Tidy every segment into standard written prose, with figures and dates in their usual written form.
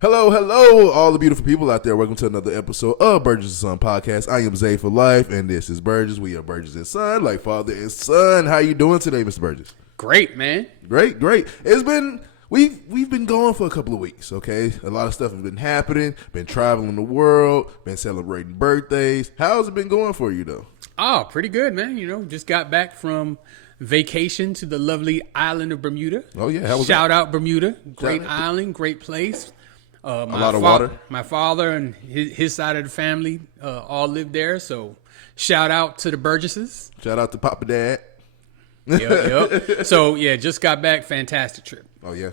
Hello, hello, all the beautiful people out there. Welcome to another episode of Burgess&son podcast. I am Zay for life, and this is Burgess. We are Burgess&son, like father and son. How you doing today, Mr. Burgess? Great, man. Great. It's been we've been going for a couple of weeks. Okay, a lot of stuff has been happening. Been traveling the world. Been celebrating birthdays. How's it been going for you, though? Oh, pretty good, man. You know, just got back from vacation to the lovely island of Bermuda. Oh yeah, how was Shout that? out Bermuda, great island, great place. A lot of water. My father and his side of the family all live there, so shout out to the Burgesses. Shout out to Papa Dad. Yep. So yeah, just got back. Fantastic trip. Oh yeah,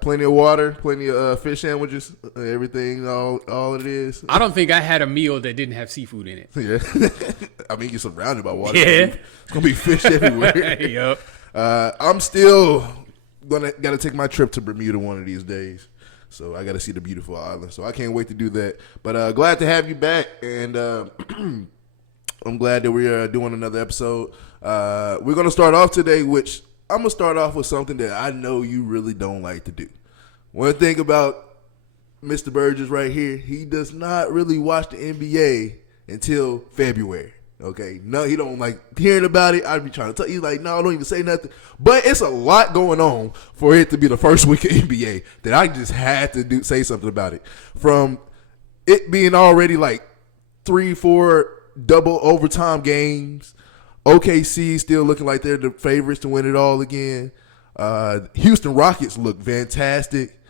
plenty of water, plenty of fish sandwiches, everything, all it is. I don't think I had a meal that didn't have seafood in it. Yeah, I mean you're surrounded by water. Yeah, it's gonna be fish everywhere. Yep. I'm still gotta take my trip to Bermuda one of these days. So I got to see the beautiful island. So I can't wait to do that. But glad to have you back, and I'm glad that we are doing another episode. We're gonna start off today, which I'm gonna start off with something that I know you really don't like to do. One thing about Mr. Burgess right here, he does not really watch the NBA until February. Okay, no, he don't like hearing about it. I'd be trying to tell you, like, no, don't even say nothing. But it's a lot going on for it to be the first week of NBA that I just had to say something about it. From it being already like 3-4 double overtime games, OKC still looking like they're the favorites to win it all again. Houston Rockets look fantastic.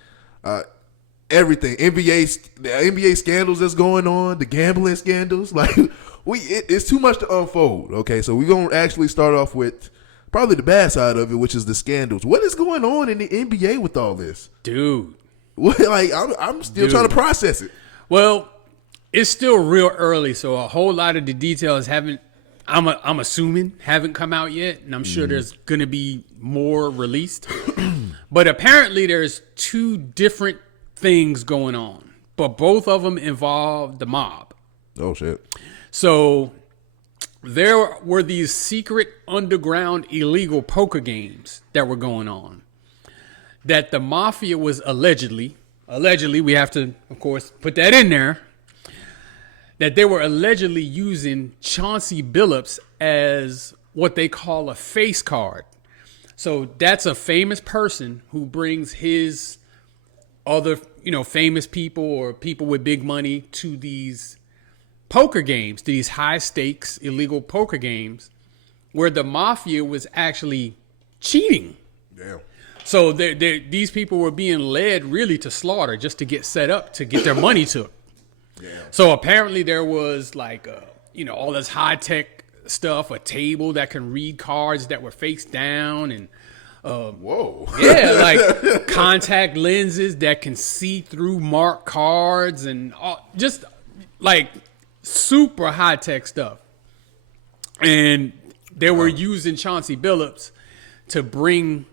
Everything, the NBA scandals that's going on, the gambling scandals, like. It's too much to unfold. Okay, so we're gonna actually start off with probably the bad side of it, which is the scandals. What is going on in the NBA with all this, dude? I'm still trying to process it. Well, it's still real early, so a whole lot of the details haven't. I'm assuming haven't come out yet, and I'm sure there's gonna be more released. But apparently, there's two different things going on, but both of them involve the mob. Oh shit. So there were these secret underground illegal poker games that were going on that the mafia was allegedly, we have to, of course, put that in there, that they were allegedly using Chauncey Billups as what they call a face card. So that's a famous person who brings his other, famous people or people with big money to these poker games, these high stakes illegal poker games where the mafia was actually cheating. Damn. So these people were being led really to slaughter just to get set up to get their money took. Yeah. So apparently there was like, all this high tech stuff, a table that can read cards that were face down and whoa. Yeah, like contact lenses that can see through marked cards and just like super high-tech stuff. And they were using Chauncey Billups to bring,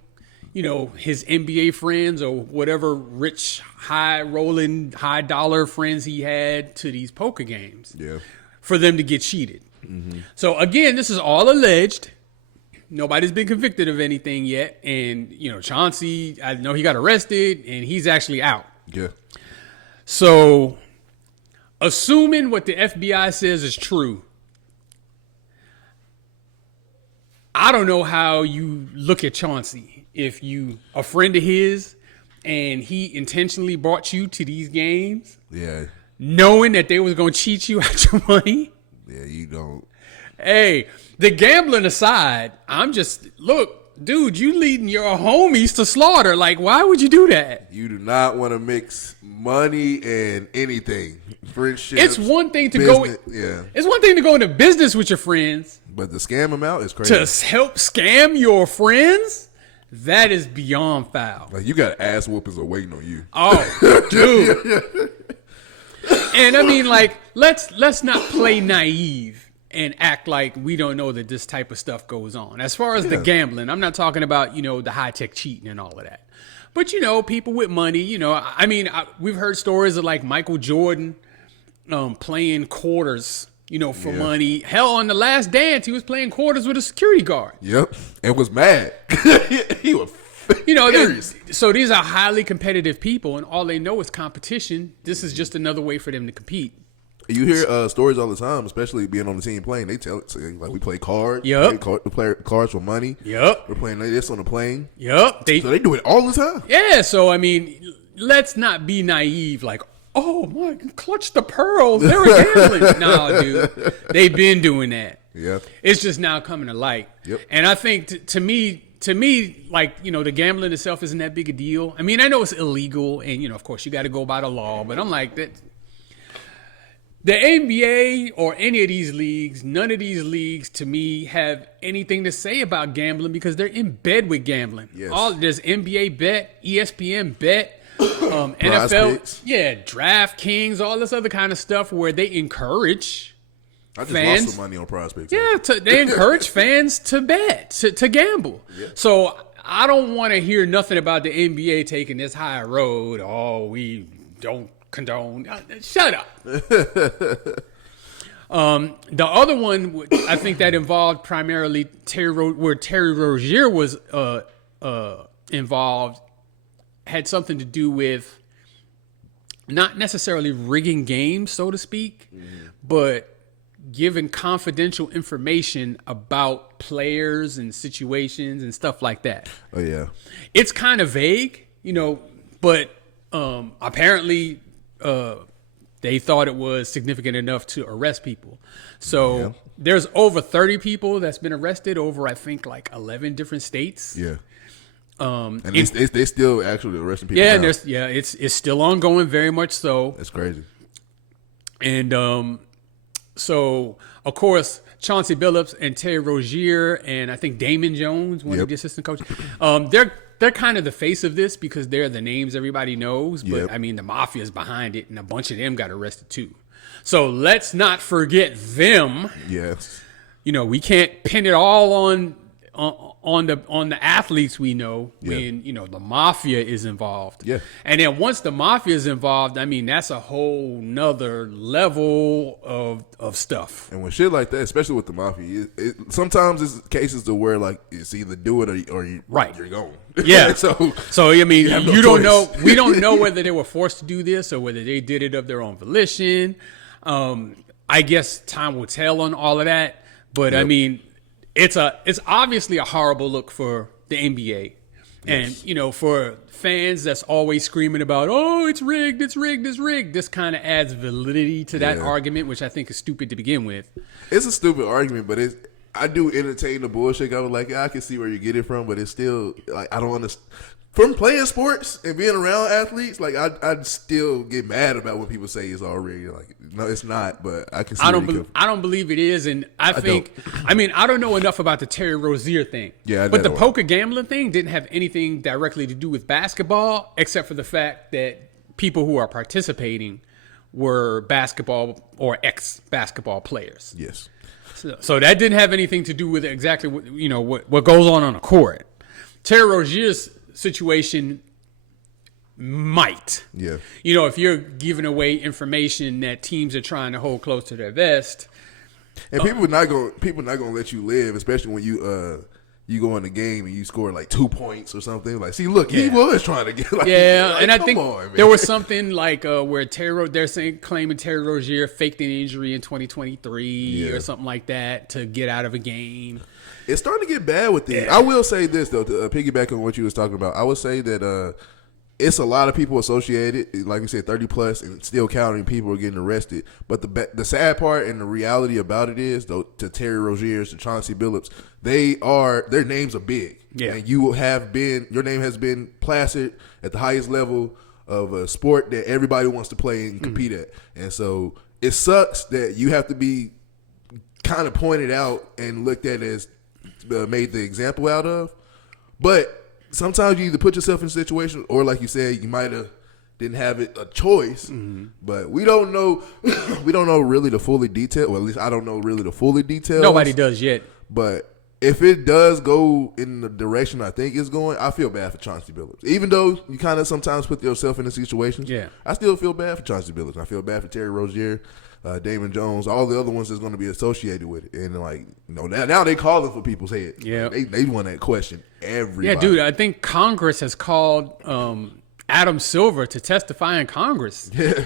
his NBA friends or whatever rich, high-rolling, high-dollar friends he had to these poker games. Yeah. For them to get cheated. Mm-hmm. So, again, this is all alleged. Nobody's been convicted of anything yet. And, Chauncey, I know he got arrested, and he's actually out. Yeah. So, assuming what the FBI says is true, I don't know how you look at Chauncey. If you a friend of his and he intentionally brought you to these games, yeah, knowing that they was going to cheat you out your money. Yeah, you don't. Hey, the gambling aside, look, dude, you leading your homies to slaughter. Like, why would you do that? You do not want to mix money and anything. Friendship. It's one thing to go. Yeah. It's one thing to go into business with your friends, but to scam them out is crazy. To help scam your friends, that is beyond foul. Like you got ass whoopers waiting on you. Oh, dude. And I mean, like, let's not play naive and act like we don't know that this type of stuff goes on. As far as the gambling, I'm not talking about, the high-tech cheating and all of that. But, people with money, we've heard stories of like Michael Jordan playing quarters, for money. Hell, on The Last Dance, he was playing quarters with a security guard. Yep. And was mad. He was You know, so these are highly competitive people, and all they know is competition. This is just another way for them to compete. You hear stories all the time, especially being on the team playing. They tell it, say, like, we play cards. Yep. We play cards for money. Yep. We're playing this on the plane. Yep. So they do it all the time. Yeah. So, I mean, let's not be naive. Like, oh, my, clutch the pearls. They're gambling. No, dude. They've been doing that. Yeah. It's just now coming to light. Yep. And I think, to me, like, you know, the gambling itself isn't that big a deal. I mean, I know it's illegal, and, you know, of course, you got to go by the law. But I'm like, that. The NBA or any of these leagues, none of these leagues to me have anything to say about gambling because they're in bed with gambling. Yes. There's NBA bet, ESPN bet, NFL, DraftKings, all this other kind of stuff where they encourage I just fans. lost some money on prospects. Yeah, they encourage fans to bet, to gamble. Yeah. So I don't want to hear nothing about the NBA taking this high road. Oh, we don't condone. Shut up. The other one, I think that involved primarily where Terry Rozier was involved, had something to do with not necessarily rigging games, so to speak, but giving confidential information about players and situations and stuff like that. Oh, yeah. It's kind of vague, you know, but apparently they thought it was significant enough to arrest people. So there's over 30 people that's been arrested over, I think, like 11 different states. Yeah. And they still actually arresting people. Yeah, now. It's still ongoing, very much so. That's crazy. And so, of course, Chauncey Billups and Terry Rozier and I think Damon Jones, one of the assistant coaches, they're kind of the face of this because they're the names everybody knows. But, I mean, the mafia is behind it, and a bunch of them got arrested too. So let's not forget them. Yes. You know, we can't pin it all on the athletes we know when, you know, the mafia is involved. Yeah. And then once the mafia is involved, I mean, that's a whole nother level of stuff. And when shit like that, especially with the mafia, sometimes it's cases to where, like, it's either do it or you're gone. Yeah. so I mean, you don't know. We don't know know whether they were forced to do this or whether they did it of their own volition. I guess time will tell on all of that. But I mean, it's obviously a horrible look for the NBA. And, you know, for fans that's always screaming about, oh, it's rigged, it's rigged, it's rigged. This kind of adds validity to that argument, which I think is stupid to begin with. It's a stupid argument, but I do entertain the bullshit. I was like, I can see where you get it from, but it's still, like, I don't understand. From playing sports and being around athletes, like, I'd still get mad about when people say it's all rigged. Like, no, it's not, but I can see I don't believe it is, and I don't know enough about the Terry Rozier thing. Yeah, but the poker gambling thing didn't have anything directly to do with basketball, except for the fact that people who are participating were basketball or ex-basketball players. Yes. So that didn't have anything to do with exactly what goes on a court. Terry Rozier's situation might. Yeah. You know, if you're giving away information that teams are trying to hold close to their vest. And people are not gonna let you live, especially when you go in the game and you score like 2 points or something. Like, see, look, he was trying to get like, and I think there was something like where they're claiming Terry Rozier faked an injury in 2023 or something like that to get out of a game. It's starting to get bad with this. I will say this though, to piggyback on what you was talking about. I would say that it's a lot of people associated, like you said, 30 plus, and still counting people are getting arrested. But the sad part and the reality about it is, though, to Terry Rozier's, to Chauncey Billups, their names are big. Yeah. And your name has been plastered at the highest level of a sport that everybody wants to play and compete at. And so it sucks that you have to be kind of pointed out and looked at as made the example out of. But sometimes you either put yourself in a situation, or like you said, you might have didn't have a choice. Mm-hmm. But we don't know. We don't know really the fully detail. Well, at least I don't know really the fully details. Nobody does yet. But if it does go in the direction I think it's going, I feel bad for Chauncey Billups. Even though you kind of sometimes put yourself in the situations, I still feel bad for Chauncey Billups. I feel bad for Terry Rozier, Damon Jones, all the other ones that's going to be associated with it. And now they calling for people's heads. Yeah, they want that question. Everybody. Yeah, dude, I think Congress has called Adam Silver to testify in Congress. Yeah.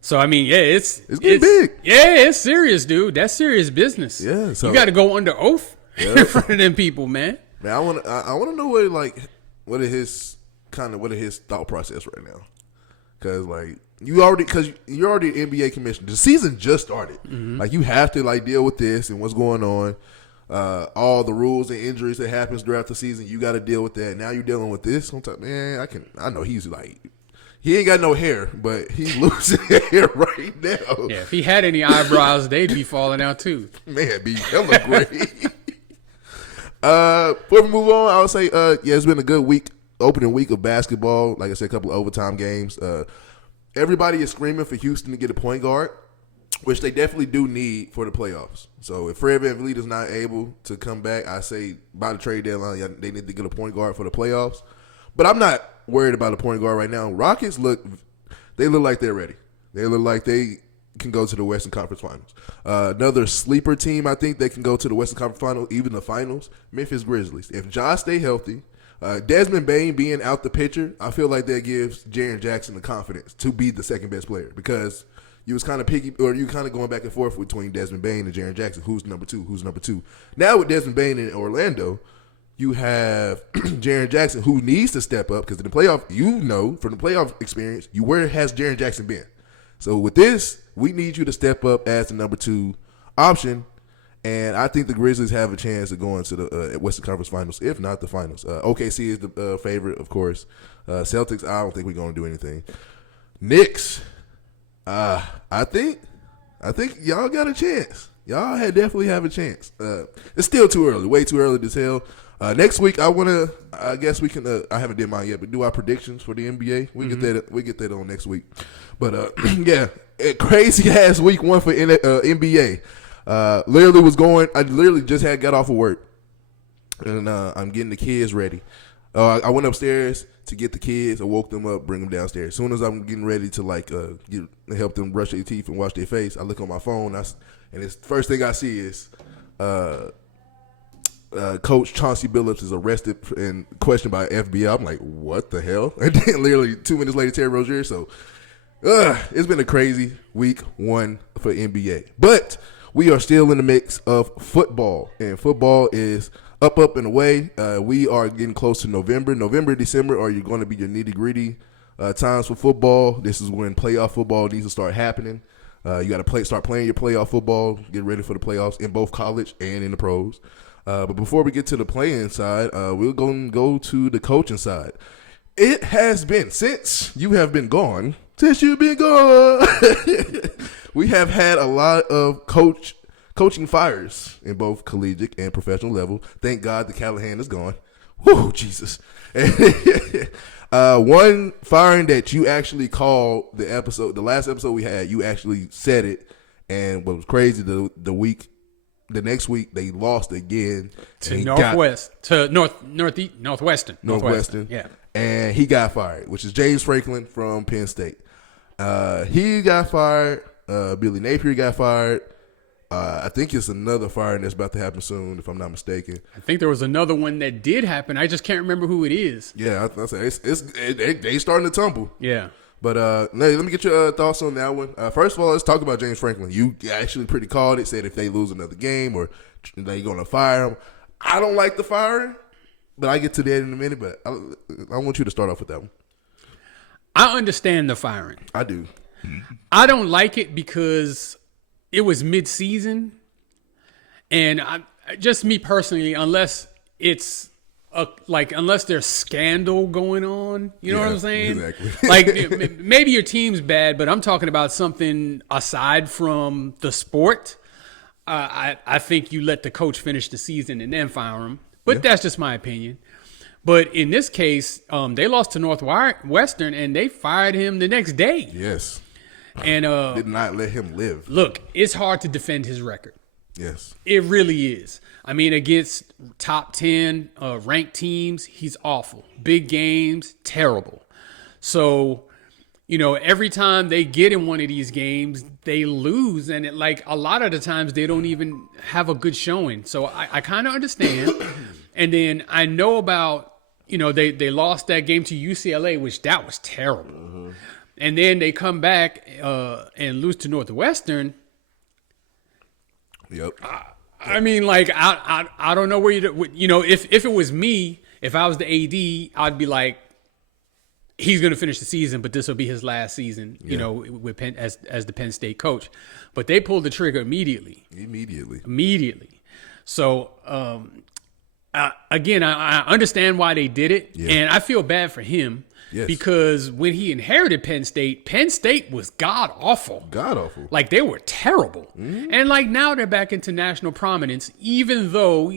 So I mean, it's getting big. Yeah, it's serious, dude. That's serious business. Yeah, so you got to go under oath in front of them people, man. Man, I want to know what is his thought process right now, because you're already an NBA commissioner. The season just started. Mm-hmm. Like, you have to deal with this and what's going on, all the rules and injuries that happens throughout the season. You got to deal with that. Now you're dealing with this. Man, I know he's he ain't got no hair, but he's losing hair right now. Yeah, if he had any eyebrows, they'd be falling out too. Man, be hella gray. Before we move on, I would say, it's been a good week, opening week of basketball. Like I said, a couple of overtime games. Everybody is screaming for Houston to get a point guard, which they definitely do need for the playoffs. So if Fred VanVleet is not able to come back, I say by the trade deadline, they need to get a point guard for the playoffs. But I'm not worried about a point guard right now. Rockets look like they're ready. They look like they can go to the Western Conference Finals. Another sleeper team, I think they can go to the Western Conference Finals, even the finals, Memphis Grizzlies. If Ja stay healthy, Desmond Bane being out the picture, I feel like that gives Jaren Jackson the confidence to be the second best player, because you was kind of going back and forth between Desmond Bane and Jaren Jackson. Who's number two? Now with Desmond Bane in Orlando, you have Jaren Jackson, who needs to step up, because in the playoff, from the playoff experience, where has Jaren Jackson been? So with this, we need you to step up as the number 2 option, and I think the Grizzlies have a chance of going to the Western Conference Finals, if not the finals. OKC is the favorite, of course. Celtics, I don't think we're going to do anything. Knicks, I think y'all got a chance. Y'all definitely have a chance. It's still too early, way too early to tell. Next week, I guess we can. I haven't did mine yet, but do our predictions for the NBA. We get that on next week. But crazy ass week 1 for NBA. I literally just got off of work, and I'm getting the kids ready. I went upstairs to get the kids. I woke them up, bring them downstairs. As soon as I'm getting ready to help them brush their teeth and wash their face, I look on my phone, and the first thing I see is Coach Chauncey Billups is arrested and questioned by FBI. I'm like, what the hell? And then literally 2 minutes later, Terry Rozier. So it's been a crazy week 1 for NBA. But we are still in the mix of football, and football is up and away. We are getting close to November. December are going to be your nitty-gritty times for football. This is when playoff football needs to start happening. You got to start playing your playoff football, get ready for the playoffs in both college and in the pros. But before we get to the playing side, we're going to go to the coaching side. It has been, since you've been gone, we have had a lot of coaching fires in both collegiate and professional level. Thank God the Callahan is gone. Whew, Jesus. One firing that you actually called the last episode we had, you actually said it, and what was crazy, the next week they lost again to Northwestern. Yeah, and he got fired, which is James Franklin from Penn State. He got fired. Billy Napier got fired. I think it's another firing that's about to happen soon, if I'm not mistaken. I think there was another one that did happen. I just can't remember who it is. Yeah, I say they starting to tumble. Yeah. But let me get your thoughts on that one. First of all, let's talk about James Franklin. You actually pretty called it, said if they lose another game or they're going to fire him. I don't like the firing, but I get to that in a minute. But I want you to start off with that one. I understand the firing. I do. I don't like it because it was mid-season, and just me personally, unless it's unless there's scandal going on, you know what I'm saying? Exactly. Maybe your team's bad, but I'm talking about something aside from the sport. I think you let the coach finish the season and then fire him, but that's just my opinion. But in this case, they lost to Northwestern, and they fired him the next day. Yes. And did not let him live. Look, it's hard to defend his record. Yes. It really is. I mean, against top 10 ranked teams, he's awful. Big games, terrible. So, every time they get in one of these games, they lose. And a lot of the times they don't even have a good showing. So I kind of understand. And then I know about, they lost that game to UCLA, which that was terrible. Mm-hmm. And then they come back and lose to Northwestern. Yep. I mean, I don't know where if it was me, if I was the AD, I'd be like, he's going to finish the season, but this will be his last season, with Penn, as the Penn State coach. But they pulled the trigger immediately. So, again, I understand why they did it, and I feel bad for him. Yes. Because when he inherited Penn State was god-awful. God-awful. Like, they were terrible. Mm-hmm. And, now they're back into national prominence, even though,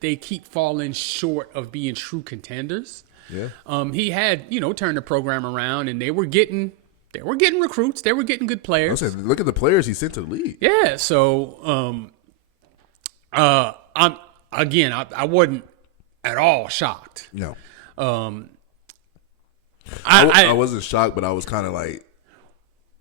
they keep falling short of being true contenders. Yeah. He had, turned the program around, and they were getting recruits. They were getting good players. I said, look at the players he sent to the league. Yeah. So, I wasn't at all shocked. No. I wasn't shocked, but I was kind of like,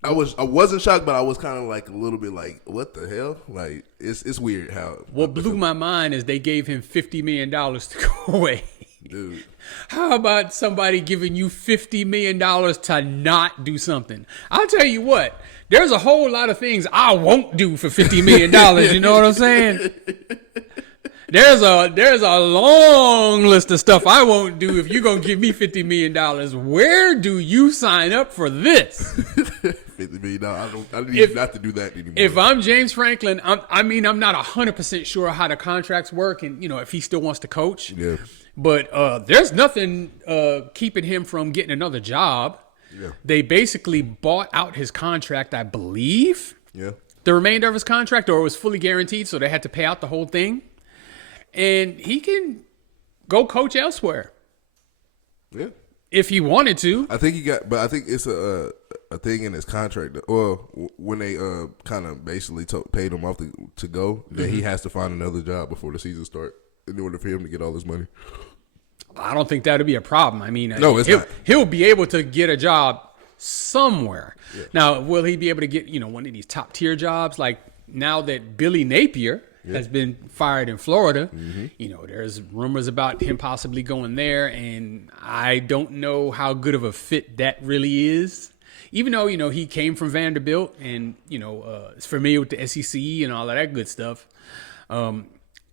I wasn't shocked, but I was kind of like a little bit like, what the hell? Like, it's weird how. What blew my mind is they gave him $50 million to go away. Dude. How about somebody giving you $50 million to not do something? I'll tell you what, there's a whole lot of things I won't do for $50 million. You know what I'm saying? There's a long list of stuff I won't do if you're going to give me $50 million. Where do you sign up for this? $50 million. I don't even have to do that anymore. If I'm James Franklin, I'm not 100% sure how the contracts work and, if he still wants to coach. Yeah. But there's nothing keeping him from getting another job. Yeah. They basically bought out his contract, I believe. Yeah. The remainder of his contract, or it was fully guaranteed, so they had to pay out the whole thing. And he can go coach elsewhere. Yeah. If he wanted to. I think I think it's a thing in his contract. Well, when they kind of basically paid him off to go, that he has to find another job before the season starts in order for him to get all this money. I don't think that would be a problem. I mean, no, it's not. He'll be able to get a job somewhere. Yeah. Now, will he be able to get, one of these top tier jobs? Like now that Billy Napier has been fired in Florida, there's rumors about him possibly going there. And I don't know how good of a fit that really is. Even though, he came from Vanderbilt and, is familiar with the SEC and all of that good stuff.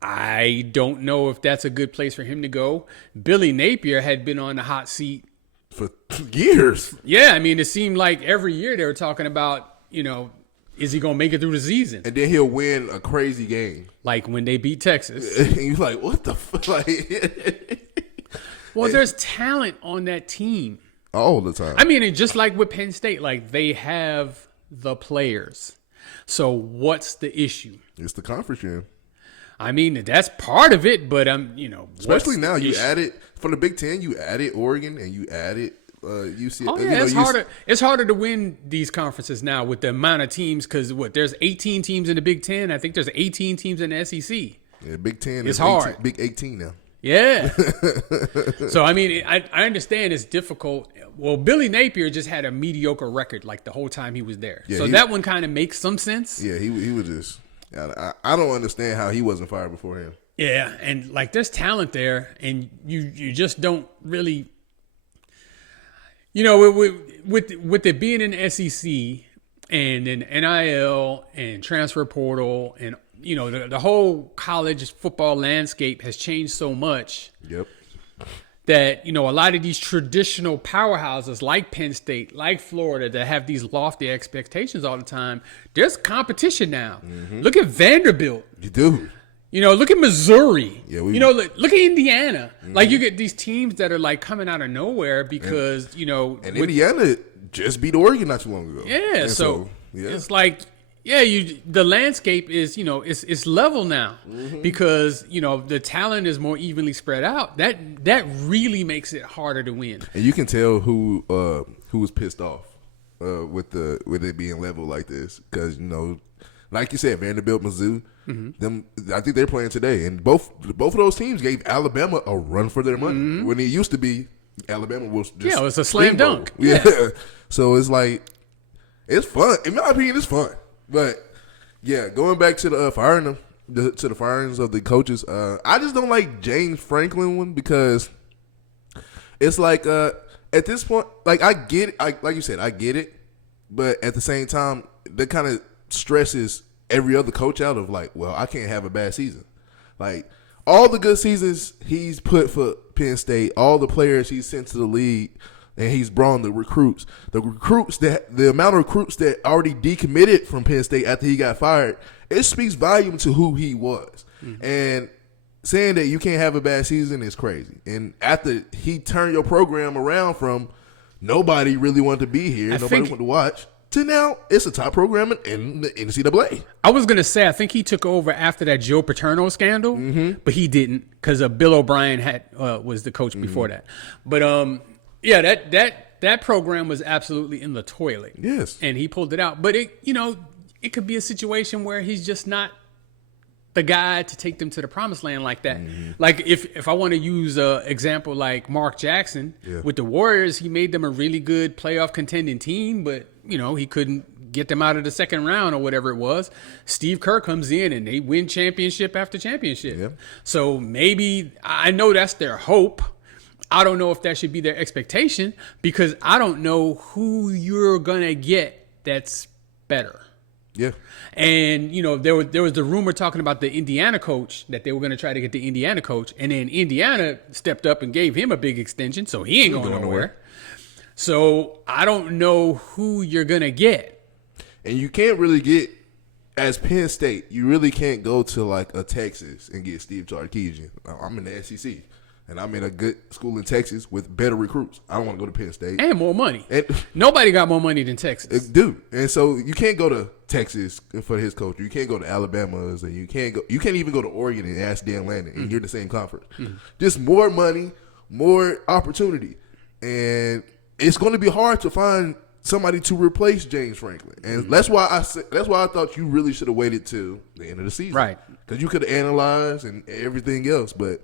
I don't know if that's a good place for him to go. Billy Napier had been on the hot seat for years. Yeah, I mean, it seemed like every year they were talking about, is he going to make it through the season? And then he'll win a crazy game. Like when they beat Texas. And you're like, what the fuck? Well, there's talent on that team. All the time. I mean, it's just like with Penn State, like they have the players. So what's the issue? It's the conference year. I mean, that's part of it, but especially now you added from the Big Ten, you added Oregon and you added UCLA. Oh yeah, it's harder. It's harder to win these conferences now with the amount of teams because there's 18 teams in the Big Ten. I think there's 18 teams in the SEC. Yeah, Big Ten. It's hard. Big 18 now. Yeah. So I mean, I understand it's difficult. Well, Billy Napier just had a mediocre record like the whole time he was there. Yeah, so that one kind of makes some sense. Yeah, he was just. I don't understand how he wasn't fired before him. Yeah, and like there's talent there, and you just don't really, with it being in SEC and in NIL and transfer portal and the whole college football landscape has changed so much. Yep. That, a lot of these traditional powerhouses like Penn State, like Florida, that have these lofty expectations all the time, there's competition now. Mm-hmm. Look at Vanderbilt. You do. Look at Missouri. Yeah, look at Indiana. Mm-hmm. Like, you get these teams that are, like, coming out of nowhere because, And Indiana just beat Oregon not too long ago. Yeah, so it's like... Yeah, the landscape is, it's level now because, the talent is more evenly spread out. That really makes it harder to win. And you can tell who was pissed off with it being level like this because, Like you said, Vanderbilt, Mizzou, them. I think they're playing today, and both of those teams gave Alabama a run for their money. When it used to be, Alabama was just it was a slam steamroll. dunk. Yeah. So it's like it's fun. In my opinion, it's fun. But yeah, going back to the firing them, to the firings of the coaches, I just don't like James Franklin one because it's like at this point, like I get it, like you said, I get it, but at the same time, that kind of stresses every other coach out of like, well, I can't have a bad season. Like all the good seasons he's put for Penn State, all the players he's sent to the league, and he's brought the recruits the amount of recruits that already decommitted from Penn State after he got fired, it speaks volume to who he was. And saying that you can't have a bad season is crazy. And after he turned your program around from nobody really wanted to be here, nobody wanted to watch, to now it's a top program in the NCAA. I was going to say, I think he took over after that Joe Paterno scandal, but he didn't because Bill O'Brien was the coach before that. But yeah, that program was absolutely in the toilet. Yes. And he pulled it out. But it could be a situation where he's just not the guy to take them to the promised land like that. Like if I want to use an example like Mark Jackson with the Warriors, he made them a really good playoff contending team, but he couldn't get them out of the second round or whatever it was. Steve Kerr comes in and they win championship after championship. Yeah. So maybe, I know that's their hope. I don't know if that should be their expectation because I don't know who you're going to get that's better. Yeah. And, there was the rumor talking about the Indiana coach, that they were going to try to get the Indiana coach. And then Indiana stepped up and gave him a big extension, so he ain't going nowhere. So I don't know who you're going to get. And you can't really get, as Penn State, you really can't go to like a Texas and get Steve Sarkisian. I'm in the SEC. And I'm in a good school in Texas with better recruits. I don't want to go to Penn State. And more money. Nobody got more money than Texas. Dude. And so you can't go to Texas for his coach. You can't go to Alabama's, and you can't even go to Oregon and ask Dan Lanning, and you're in the same conference. Just more money, more opportunity. And it's going to be hard to find somebody to replace James Franklin. And that's why I thought you really should have waited till the end of the season. Right. Because you could have analyzed and everything else, but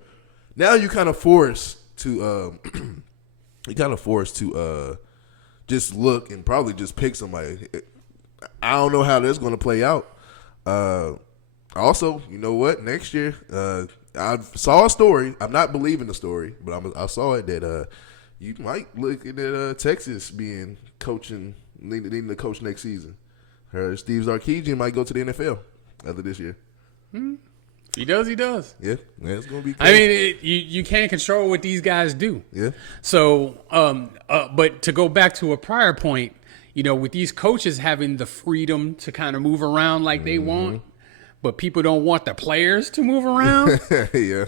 now you kind of forced to just look and probably just pick somebody. I don't know how that's going to play out. Also, you know what? Next year, I saw a story. I'm not believing the story, but I saw it that you might look at Texas being needing to coach next season. Steve Sarkisian might go to the NFL after this year. He does. Yeah, it's gonna be crazy. I mean, you can't control what these guys do. Yeah. So, but to go back to a prior point, with these coaches having the freedom to kind of move around like they want, but people don't want the players to move around. Yeah.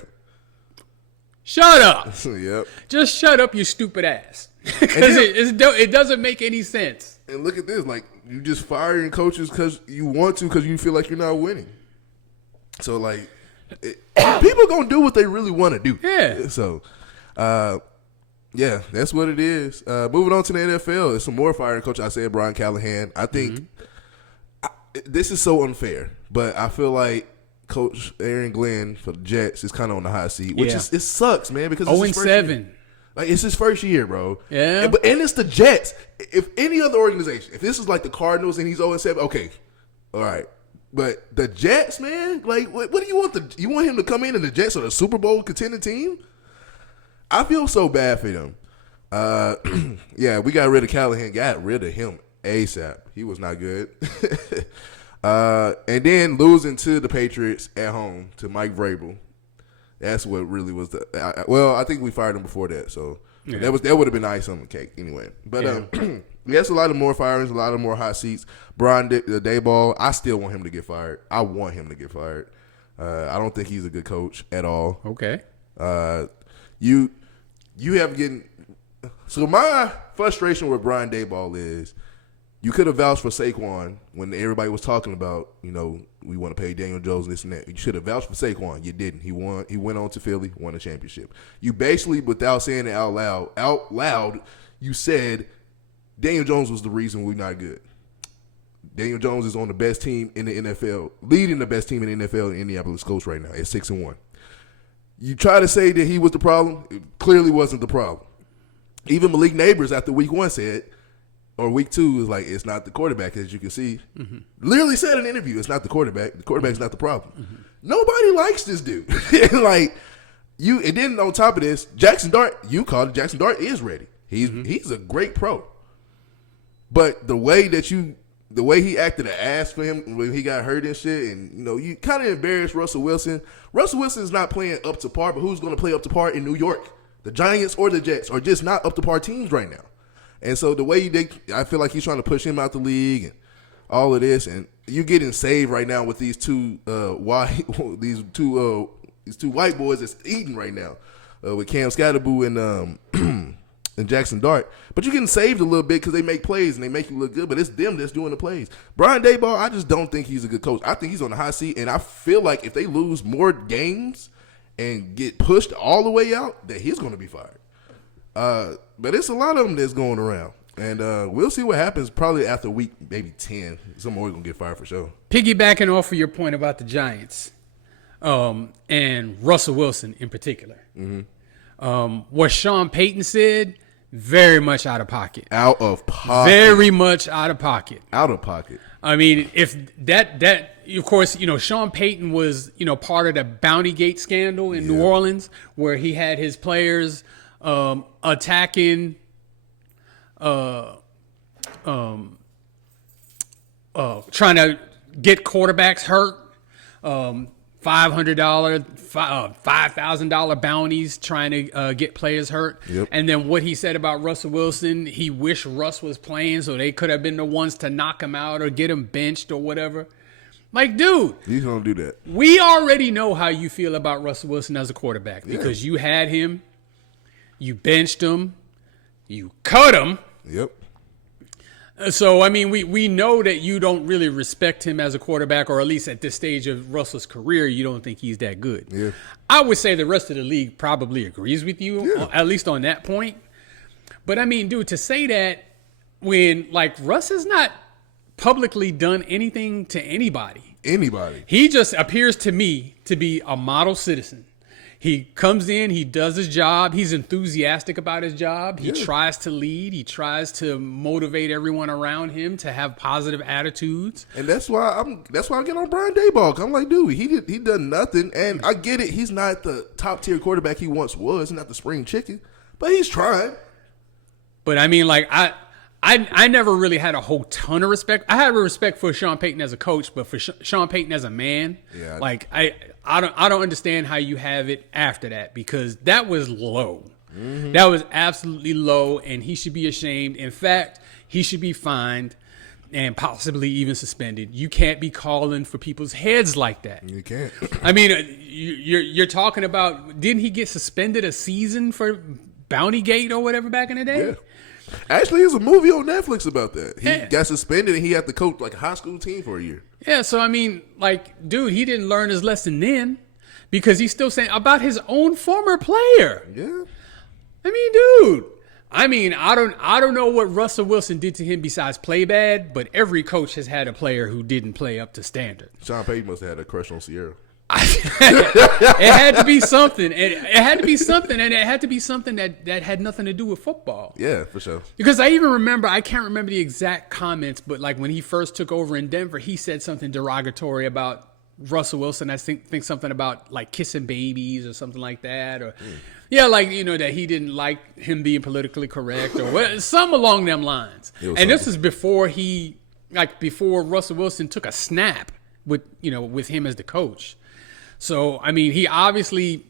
Shut up. Yep. Just shut up, you stupid ass. Because it doesn't make any sense. And look at this, like you just firing coaches because you want to, because you feel like you're not winning. So, like, people going to do what they really want to do. Yeah. So, yeah, that's what it is. Moving on to the NFL, there's some more firing coaches. I said Brian Callahan. I think this is so unfair, but I feel like Coach Aaron Glenn for the Jets is kind of on the hot seat, which it sucks, man, because it's 0-7. Like, it's his first year, bro. Yeah. And it's the Jets. If any other organization, if this is like the Cardinals and he's 0-7, okay, all right. But the Jets, man, like, what do you want? You want him to come in and the Jets are the Super Bowl contending team? I feel so bad for them. Yeah, we got rid of Callahan. Got rid of him ASAP. He was not good. And then losing to the Patriots at home to Mike Vrabel. That's what really was I think we fired him before that. So that would have been ice on the cake anyway. But yes, a lot of more firings, a lot of more hot seats. Brian Daboll, I still want him to get fired. I want him to get fired. I don't think he's a good coach at all. Okay. You have getting. So my frustration with Brian Daboll is, you could have vouched for Saquon when everybody was talking about, we want to pay Daniel Jones this and that. You should have vouched for Saquon. You didn't. He won. He went on to Philly, won a championship. You basically, without saying it out loud, you said Daniel Jones was the reason we're not good. Daniel Jones is on the best team in the NFL, leading the best team in the NFL in Indianapolis Colts right now at 6-1. You try to say that he was the problem, it clearly wasn't the problem. Even Malik Neighbors after week 1 said, or week 2 was like, it's not the quarterback, as you can see. Mm-hmm. Literally said in an interview, it's not the quarterback. The quarterback's not the problem. Mm-hmm. Nobody likes this dude. And then on top of this, Jackson Dart, you called it, Jackson Dart is ready. He's a great pro. But the way he acted an ass for him when he got hurt and shit, and you kind of embarrassed Russell Wilson. Russell Wilson is not playing up to par, but who's going to play up to par in New York? The Giants or the Jets are just not up to par teams right now. And so the way I feel like he's trying to push him out the league and all of this, and you're getting saved right now with these two white boys that's eating right now with Cam Scatterboo and Jackson Dart. But you're getting saved a little bit because they make plays and they make you look good, but it's them that's doing the plays. Brian Daboll, I just don't think he's a good coach. I think he's on the hot seat, and I feel like if they lose more games and get pushed all the way out, that he's going to be fired. But it's a lot of them that's going around. And we'll see what happens probably after week maybe 10. Some more going to get fired for sure. Piggybacking off of your point about the Giants and Russell Wilson in particular. Mm-hmm. What Sean Payton said, very much out of pocket. Out of pocket. Very much out of pocket. Out of pocket. I mean, if that of course, Sean Payton was, part of the Bountygate scandal in New Orleans, where he had his players attacking trying to get quarterbacks hurt, $500, $5,000 bounties trying to get players hurt. Yep. And then what he said about Russell Wilson, he wished Russ was playing so they could have been the ones to knock him out or get him benched or whatever. Like, dude. He's going to do that. We already know how you feel about Russell Wilson as a quarterback because you had him, you benched him, you cut him. Yep. So, I mean, we know that you don't really respect him as a quarterback, or at least at this stage of Russell's career, you don't think he's that good. Yeah. I would say the rest of the league probably agrees with you, at least on that point. But, I mean, dude, to say that when, Russ has not publicly done anything to anybody. He just appears to me to be a model citizen. He comes in, he does his job. He's enthusiastic about his job. He tries to lead. He tries to motivate everyone around him to have positive attitudes. And that's why I get on Brian Daboll. I'm like, dude, he done nothing. And I get it. He's not the top tier quarterback he once was. He's not the spring chicken, but he's trying. But I mean, I never really had a whole ton of respect. I had respect for Sean Payton as a coach, but for Sean Payton as a man, I don't understand how you have it after that, because that was low. Mm-hmm. That was absolutely low, and he should be ashamed. In fact, he should be fined and possibly even suspended. You can't be calling for people's heads like that. You can't. I mean, you're talking about, didn't he get suspended a season for Bountygate or whatever back in the day? Yeah. Actually, there's a movie on Netflix about that. He got suspended and he had to coach a high school team for a year. Yeah, so I mean, dude, he didn't learn his lesson then, because he's still saying about his own former player. Yeah. I mean, dude. I don't know what Russell Wilson did to him besides play bad, but every coach has had a player who didn't play up to standard. Sean Payton must have had a crush on Sierra. It had to be something. It had to be something, and it had to be something that had nothing to do with football. Yeah, for sure. Because I can't remember the exact comments, but when he first took over in Denver, he said something derogatory about Russell Wilson. I think something about kissing babies or something like that, or that he didn't like him being politically correct or something along them lines. And this is before before Russell Wilson took a snap with him as the coach. So, I mean, he obviously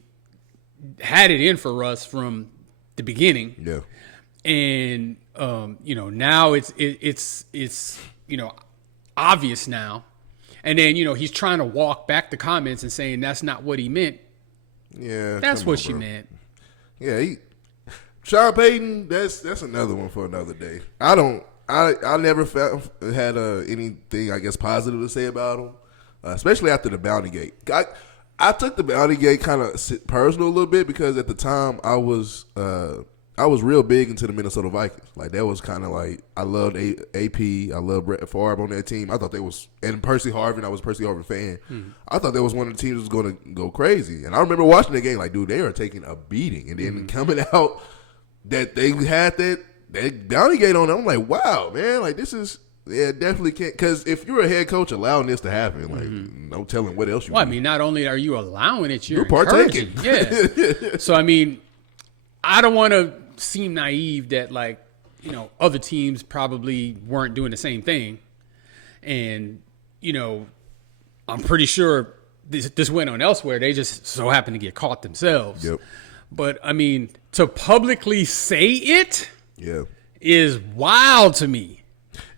had it in for Russ from the beginning. Yeah. And, now it's obvious now. And then, he's trying to walk back the comments and saying that's not what he meant. Yeah. That's what she meant. Yeah. Sean Payton, that's another one for another day. I never had anything, I guess, positive to say about him, especially after the Bountygate. I took the Bountygate kind of personal a little bit, because at the time I was I was real big into the Minnesota Vikings. Like that was kind of like I loved AP. I loved Brett Favre on that team. I thought they was and Percy Harvin. I was a Percy Harvin fan. I thought that was one of the teams that was going to go crazy. And I remember watching the game like, dude, they are taking a beating. And then coming out that they had that Downy Gate on them. I'm like, wow, man, like this is. Yeah, definitely can't. Because if you're a head coach allowing this to happen, like, no telling what else you Well, do. I mean, not only are you allowing it, you're partaking. encouraging. Yeah. So, I mean, I don't want to seem naive that, like, you know, other teams probably weren't doing the same thing. And, you know, I'm pretty sure this went on elsewhere. They just so happened to get caught themselves. Yep. But, I mean, to publicly say it is wild to me.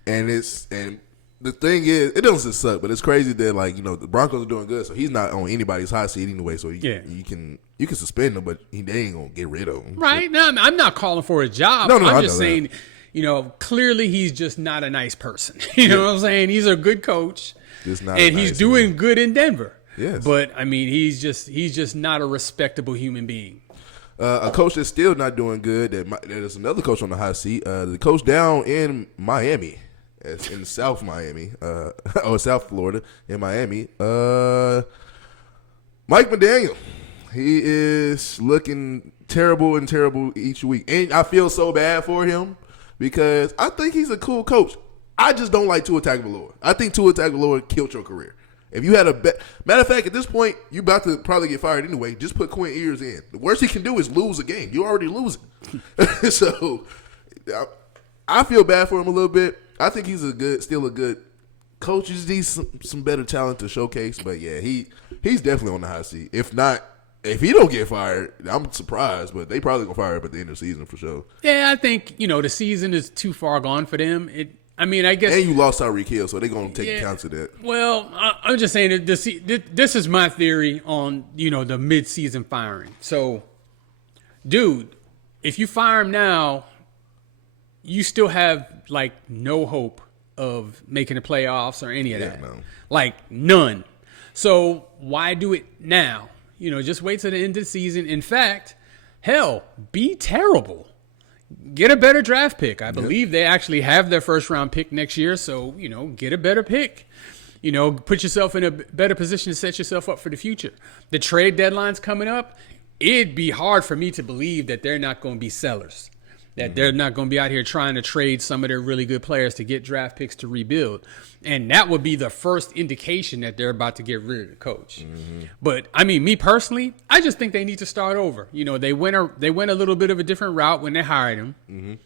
And the thing is, it doesn't suck, but it's crazy that like, you know, the Broncos are doing good, so he's not on anybody's hot seat anyway. So you can suspend him, but they ain't gonna get rid of him. Right? No, I'm not calling for a job. No, I'm just saying, you know, clearly he's just not a nice person. You know what I'm saying? He's a good coach, and he's doing good in Denver. Yes, but I mean, he's just not a respectable human being. A coach that's still not doing good. There's another coach on the hot seat. The coach down in Miami. In South Miami, or South Florida, in Miami, Mike McDaniel. He is looking terrible each week. And I feel so bad for him because I think he's a cool coach. I just don't like Tua Tagovailoa. I think Tua Tagovailoa killed your career. If you had matter of fact, at this point, you're about to probably get fired anyway. Just put Quinn Ewers in. The worst he can do is lose a game. You're already losing. So I feel bad for him a little bit. I think he's still a good coach. He just needs some better talent to showcase. But yeah, he's definitely on the hot seat. If he don't get fired, I'm surprised. But they probably gonna fire him at the end of the season for sure. Yeah, I think the season is too far gone for them. I guess. And you lost Tyreek Hill, so they're gonna take account of that. Well, I'm just saying that this is my theory on the mid-season firing. So, dude, if you fire him now, you still have like no hope of making the playoffs or any of that. No. Like none. So why do it now? Just wait till the end of the season. In fact, hell, be terrible. Get a better draft pick. I believe they actually have their first round pick next year. So, get a better pick. Put yourself in a better position to set yourself up for the future. The trade deadline's coming up. It'd be hard for me to believe that they're not going to be sellers. That they're not going to be out here trying to trade some of their really good players to get draft picks to rebuild. And that would be the first indication that they're about to get rid of the coach. But, I mean, me personally, I just think they need to start over. They went a little bit of a different route when they hired him.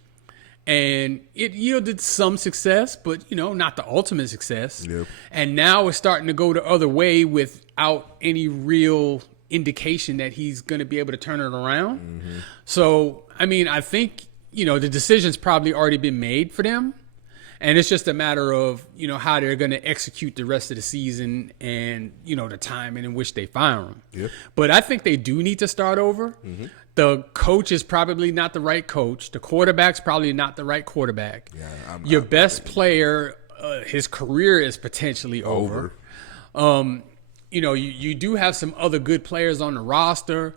And it yielded some success, but, not the ultimate success. Yep. And now it's starting to go the other way without any real indication that he's going to be able to turn it around. So, I mean, I think the decision's probably already been made for them. And it's just a matter of, how they're going to execute the rest of the season and, the timing in which they fire them. Yep. But I think they do need to start over. The coach is probably not the right coach. The quarterback's probably not the right quarterback. Yeah, Your best player, his career is potentially over. You do have some other good players on the roster.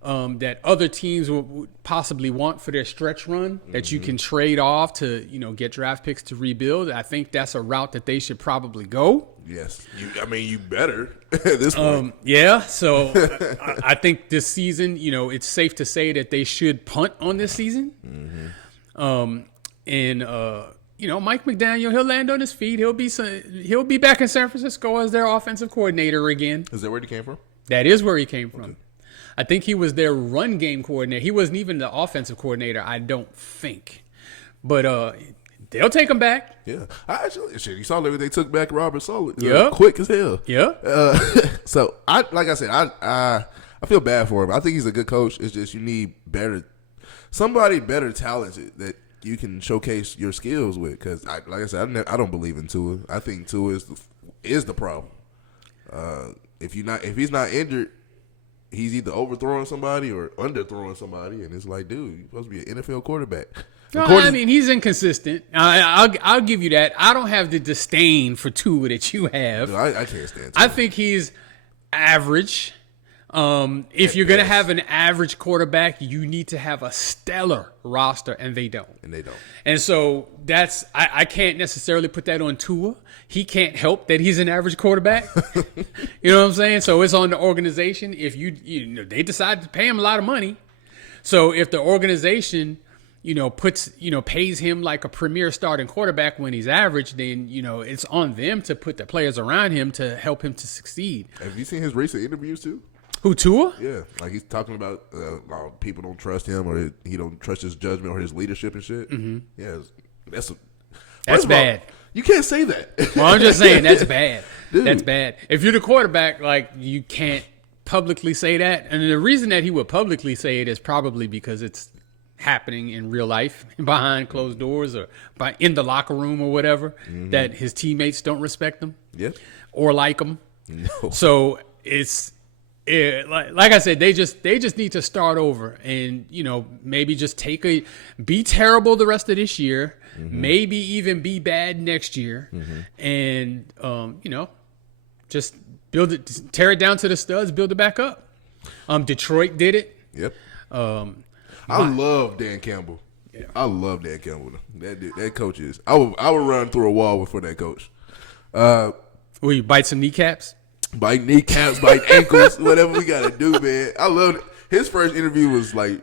That other teams would possibly want for their stretch run that you can trade off to, get draft picks to rebuild. I think that's a route that they should probably go. Yes. You better at this point. Yeah. So I think this season, it's safe to say that they should punt on this season. Mike McDaniel, he'll land on his feet. He'll be back in San Francisco as their offensive coordinator again. Is that where he came from? That is where he came from. Okay. I think he was their run game coordinator. He wasn't even the offensive coordinator, I don't think. But they'll take him back. Yeah. You saw that they took back Robert Saleh. Yeah. Quick as hell. Yeah. So, I feel bad for him. I think he's a good coach. It's just you need somebody better talented that you can showcase your skills with. Because, like I said, I don't believe in Tua. I think Tua is the problem. If he's not injured, he's either overthrowing somebody or underthrowing somebody, and it's like, dude, you're supposed to be an NFL quarterback. No, I mean, he's inconsistent. I'll give you that. I don't have the disdain for Tua that you have. No, I can't stand Tua. I think he's average. If you're going to have an average quarterback, you need to have a stellar roster, and they don't. And so I can't necessarily put that on Tua. He can't help that he's an average quarterback. You know what I'm saying? So it's on the organization. If they decide to pay him a lot of money. So if the organization, pays him like a premier starting quarterback when he's average, then, it's on them to put the players around him to help him to succeed. Have you seen his recent interviews too? Who, Tua? Yeah, like he's talking about how people don't trust him, or he don't trust his judgment or his leadership and shit. Mm-hmm. Yeah, that's bad. You can't say that. Well, I'm just saying that's bad. Dude. That's bad. If you're the quarterback, like, you can't publicly say that. And the reason that he would publicly say it is probably because it's happening in real life behind closed doors or in the locker room or whatever, that his teammates don't respect him or like him. No. So like I said, they just need to start over and, maybe just be terrible the rest of this year, maybe even be bad next year, and, just tear it down to the studs, build it back up. Detroit did it. Yep. I love Dan Campbell. Yeah. I love Dan Campbell. That coach is. I would run through a wall for that coach. Will you bite some kneecaps? Bite kneecaps, bite ankles, whatever we gotta do, man. I love it. His first interview was like,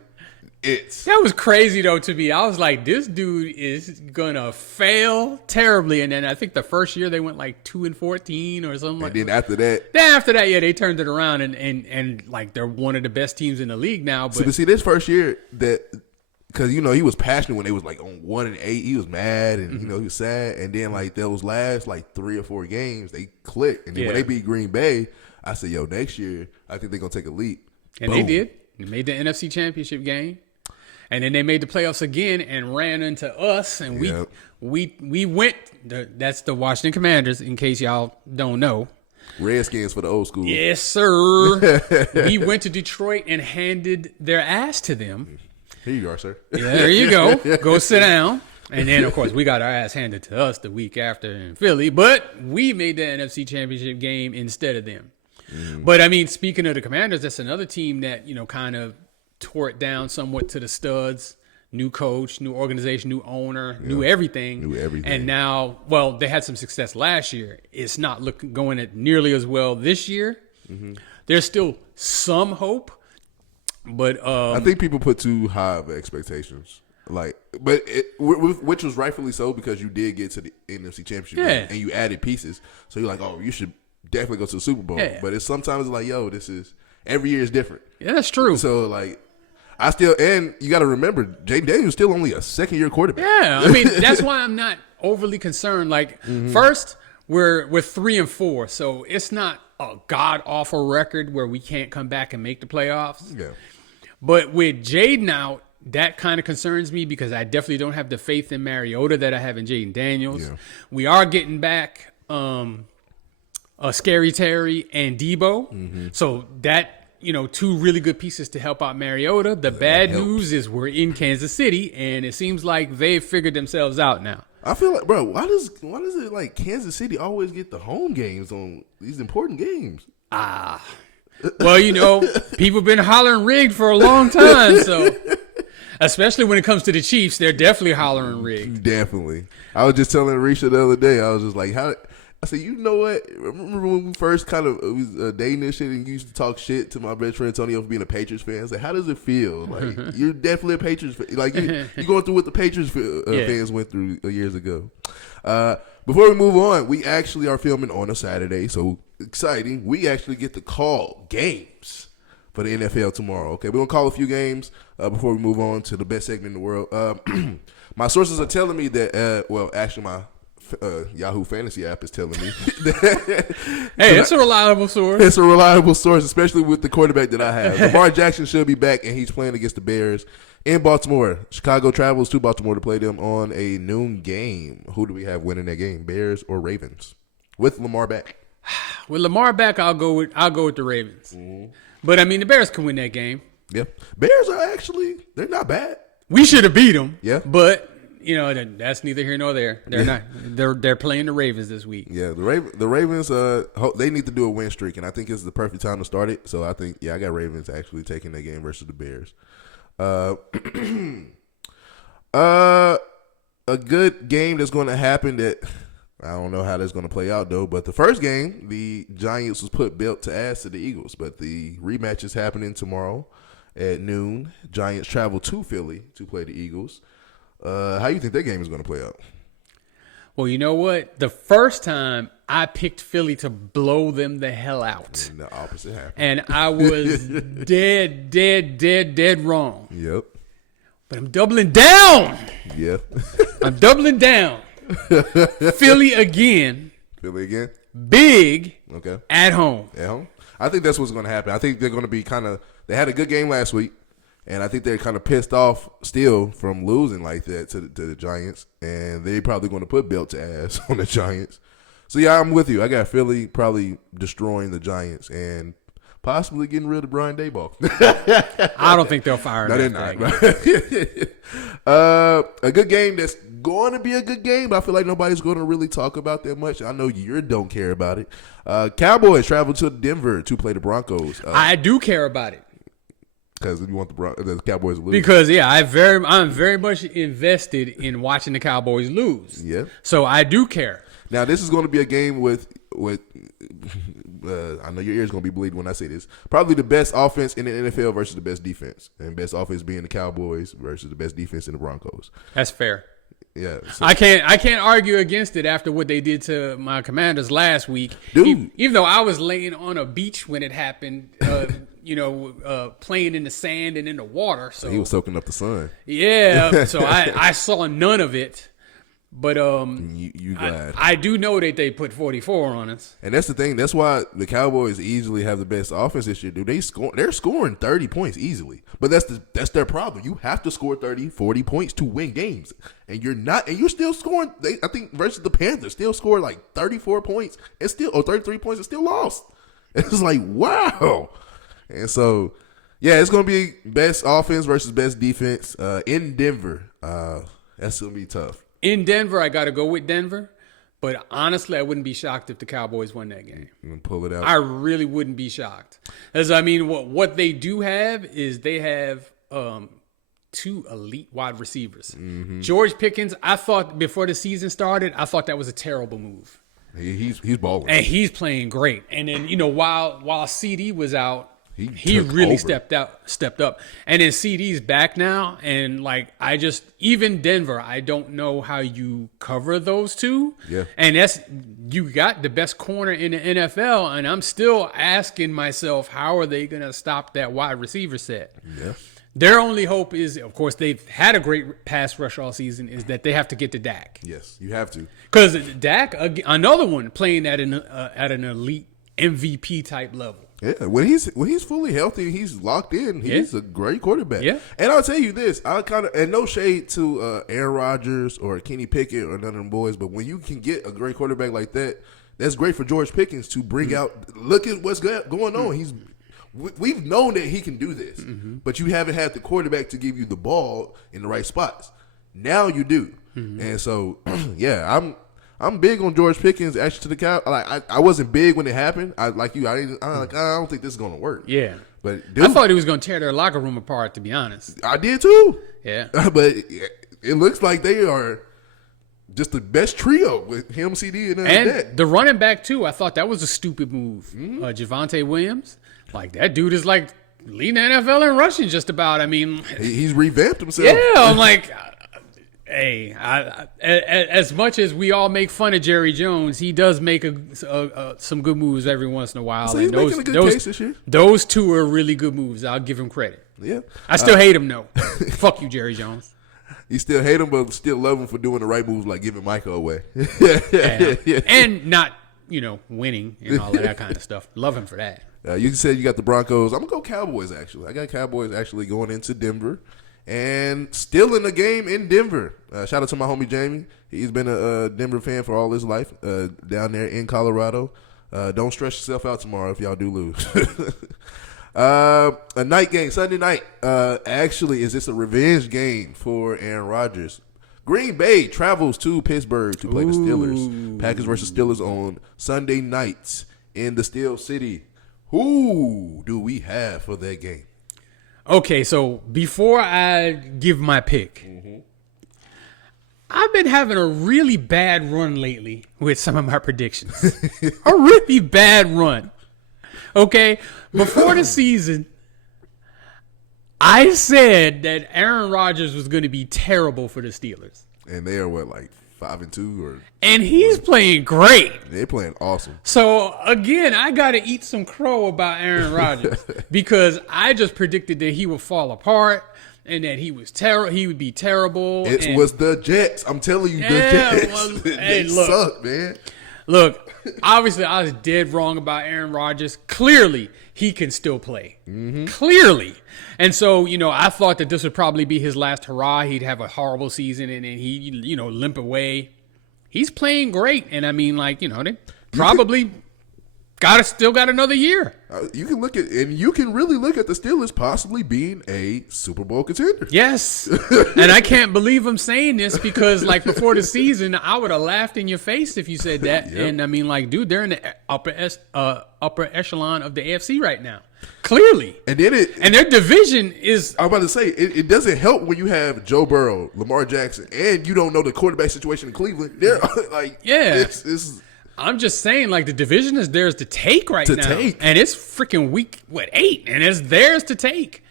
that was crazy though to me. I was like, this dude is gonna fail terribly. And then I think the first year they went like 2-14 or something. And then after that, yeah, they turned it around and like they're one of the best teams in the league now. But see, this first year because he was passionate when they was like on 1-8. He was mad and he was sad. And then like those last like 3 or 4 games, they clicked. And then when they beat Green Bay, I said, yo, next year I think they're gonna take a leap. And Boom. They did. They made the NFC Championship game. And then they made the playoffs again and ran into us. And we went. That's the Washington Commanders, in case y'all don't know. Redskins for the old school. Yes, sir. We went to Detroit and handed their ass to them. Here you are, sir. Yeah, there you go. Go sit down. And then, of course, we got our ass handed to us the week after in Philly. But we made the NFC Championship game instead of them. But, I mean, speaking of the Commanders, that's another team that, kind of tore it down somewhat to the studs. New coach, new organization, new owner, new everything. And now, well, they had some success last year. It's not going at nearly as well this year. There's still some hope. But I think people put too high of expectations, which was rightfully so because you did get to the NFC Championship game and you added pieces. So you're like, oh, you should definitely go to the Super Bowl. Yeah. But it's sometimes like, yo, every year is different. Yeah, that's true. So like, and you got to remember, Jaden Daniels still only a second-year quarterback. Yeah, I mean that's why I'm not overly concerned. Like first, we're 3-4, so it's not a god awful record where we can't come back and make the playoffs. Yeah. But with Jaden out, that kind of concerns me because I definitely don't have the faith in Mariota that I have in Jaden Daniels. Yeah. We are getting back Scary Terry and Debo. So that, 2 really good pieces to help out Mariota. The bad news is we're in Kansas City, and it seems like they've figured themselves out now. I feel like, bro, why does it like Kansas City always get the home games on these important games? Well, people have been hollering rigged for a long time, so especially when it comes to the Chiefs, they're definitely hollering rigged. Definitely. I was just telling Arisha the other day, I was just like, I said, you know what? Remember when we first kind of was dating this shit and you used to talk shit to my best friend Antonio for being a Patriots fan? I was like, how does it feel? Like, you're definitely a Patriots fan. Like, you're going through what the Patriots fans went through years ago. Before we move on, we actually are filming on a Saturday, so exciting. We actually get to call games for the NFL tomorrow. Okay, we're going to call a few games before we move on to the best segment in the world. My sources are telling me that, actually my Yahoo Fantasy app is telling me. Hey, it's a reliable source. It's a reliable source, especially with the quarterback that I have. Lamar Jackson should be back, and he's playing against the Bears in Baltimore. Chicago travels to Baltimore to play them on a noon game. Who do we have winning that game, Bears or Ravens? With Lamar back. With Lamar back, I'll go with the Ravens. But, I mean, the Bears can win that game. Yeah. Bears are they're not bad. We should have beat them. Yeah. But, that's neither here nor there. They're not. They're playing the Ravens this week. Yeah, the Ravens. They need to do a win streak, and I think it's the perfect time to start it. So I think, I got Ravens actually taking that game versus the Bears. A good game that's going to happen that I don't know how that's going to play out though. But the first game, the Giants was put belt to ass to the Eagles, but the rematch is happening tomorrow at noon. Giants travel to Philly to play the Eagles. How you think that game is going to play out? Well, you know what? The first time I picked Philly to blow them the hell out. And the opposite happened. And I was dead wrong. Yep. But I'm doubling down. Yeah. I'm doubling down. Philly again. Philly again? Big. Okay. At home. At home? I think that's what's going to happen. I think they're going to be they had a good game last week. And I think they're kind of pissed off still from losing like that to the Giants. And they're probably going to put belt to ass on the Giants. So, yeah, I'm with you. I got Philly probably destroying the Giants and possibly getting rid of Brian Daboll. I don't think they'll fire him. No, they're not. A good game that's going to be a good game, but I feel like nobody's going to really talk about that much. I know you don't care about it. Cowboys travel to Denver to play the Broncos. I do care about it. Because you want the Cowboys to lose. Because I'm very much invested in watching the Cowboys lose. Yeah. So I do care. Now this is going to be a game with I know your ears going to be bleeding when I say this. Probably the best offense in the NFL versus the best defense, and best offense being the Cowboys versus the best defense in the Broncos. That's fair. Yeah. So. I can't argue against it after what they did to my Commanders last week. Dude. Even though I was laying on a beach when it happened. Playing in the sand and in the water. So he was soaking up the sun. Yeah, so I saw none of it. But you glad. I do know that they put 44 on us. And that's the thing. That's why the Cowboys easily have the best offense this year, dude. They're scoring 30 points easily. But that's their problem. You have to score 30, 40 points to win games. And you're still scoring. I think versus the Panthers still scored like 34 points or 33 points and still lost. It's like, wow. And so, yeah, it's going to be best offense versus best defense in Denver. That's going to be tough. In Denver, I got to go with Denver. But honestly, I wouldn't be shocked if the Cowboys won that game. And pull it out. I really wouldn't be shocked. As I mean, what they do have is they have two elite wide receivers. Mm-hmm. George Pickens, I thought before the season started, I thought that was a terrible move. He's balling. And he's playing great. And then, while CD was out, he really over. stepped up. And then CD's back now. And even Denver, I don't know how you cover those two. Yeah. And you got the best corner in the NFL. And I'm still asking myself, how are they going to stop that wide receiver set? Yeah. Their only hope is, of course, they've had a great pass rush all season, is that they have to get to Dak. Yes, you have to. Because Dak, another one, playing at an elite MVP type level. Yeah, when he's fully healthy, he's locked in. He's a great quarterback. Yeah, and I'll tell you this: and no shade to Aaron Rodgers or Kenny Pickett or none of them boys, but when you can get a great quarterback like that, that's great for George Pickens to bring out. Look at what's going on. We've known that he can do this, but you haven't had the quarterback to give you the ball in the right spots. Now you do, and so yeah, I'm big on George Pickens actually to the cow. I wasn't big when it happened. I don't think this is gonna work. Yeah, but I thought he was gonna tear their locker room apart. To be honest, I did too. Yeah, but it looks like they are just the best trio with him, CD, and that. The running back too. I thought that was a stupid move. Javonte Williams, that dude is leading the NFL in rushing just about. I mean, he's revamped himself. Yeah, I'm like. Hey, as much as we all make fun of Jerry Jones, he does make some good moves every once in a while. So he's making a good case this year. Those two are really good moves. I'll give him credit. Yeah, I still hate him though. Fuck you, Jerry Jones. You still hate him, but still love him for doing the right moves, like giving Michael away. And not winning and all of that kind of stuff. Love him for that. You said you got the Broncos. I'm gonna go Cowboys. Actually, I got Cowboys actually going into Denver. And still in the game in Denver. Shout out to my homie Jamie. He's been a Denver fan for all his life down there in Colorado. Don't stress yourself out tomorrow if y'all do lose. A night game, Sunday night. Actually, is this a revenge game for Aaron Rodgers? Green Bay travels to Pittsburgh to play the Steelers. Packers versus Steelers on Sunday nights in the Steel City. Who do we have for that game? Okay, so before I give my pick, I've been having a really bad run lately with some of my predictions. A really bad run. Okay, before the season, I said that Aaron Rodgers was going to be terrible for the Steelers. And they are what, like 5-2 or? And he's playing great. They're playing awesome. So again, I got to eat some crow about Aaron Rodgers because I just predicted that he would fall apart and that he was he would be terrible. It was the Jets. I'm telling you, the Jets. Well, they suck, man. Look, obviously, I was dead wrong about Aaron Rodgers. Clearly, he can still play. Clearly. And so, I thought that this would probably be his last hurrah. He'd have a horrible season and then he, limp away. He's playing great. And I mean, they probably still got another year. You can really look at the Steelers possibly being a Super Bowl contender. Yes. And I can't believe I'm saying this because before the season, I would have laughed in your face if you said that. Yep. And I mean, dude, they're in the upper echelon of the AFC right now. Clearly. And their division is. I'm about to say, it doesn't help when you have Joe Burrow, Lamar Jackson, and you don't know the quarterback situation in Cleveland. They're I'm just saying, the division is theirs to take now. And it's freaking week, 8, and it's theirs to take.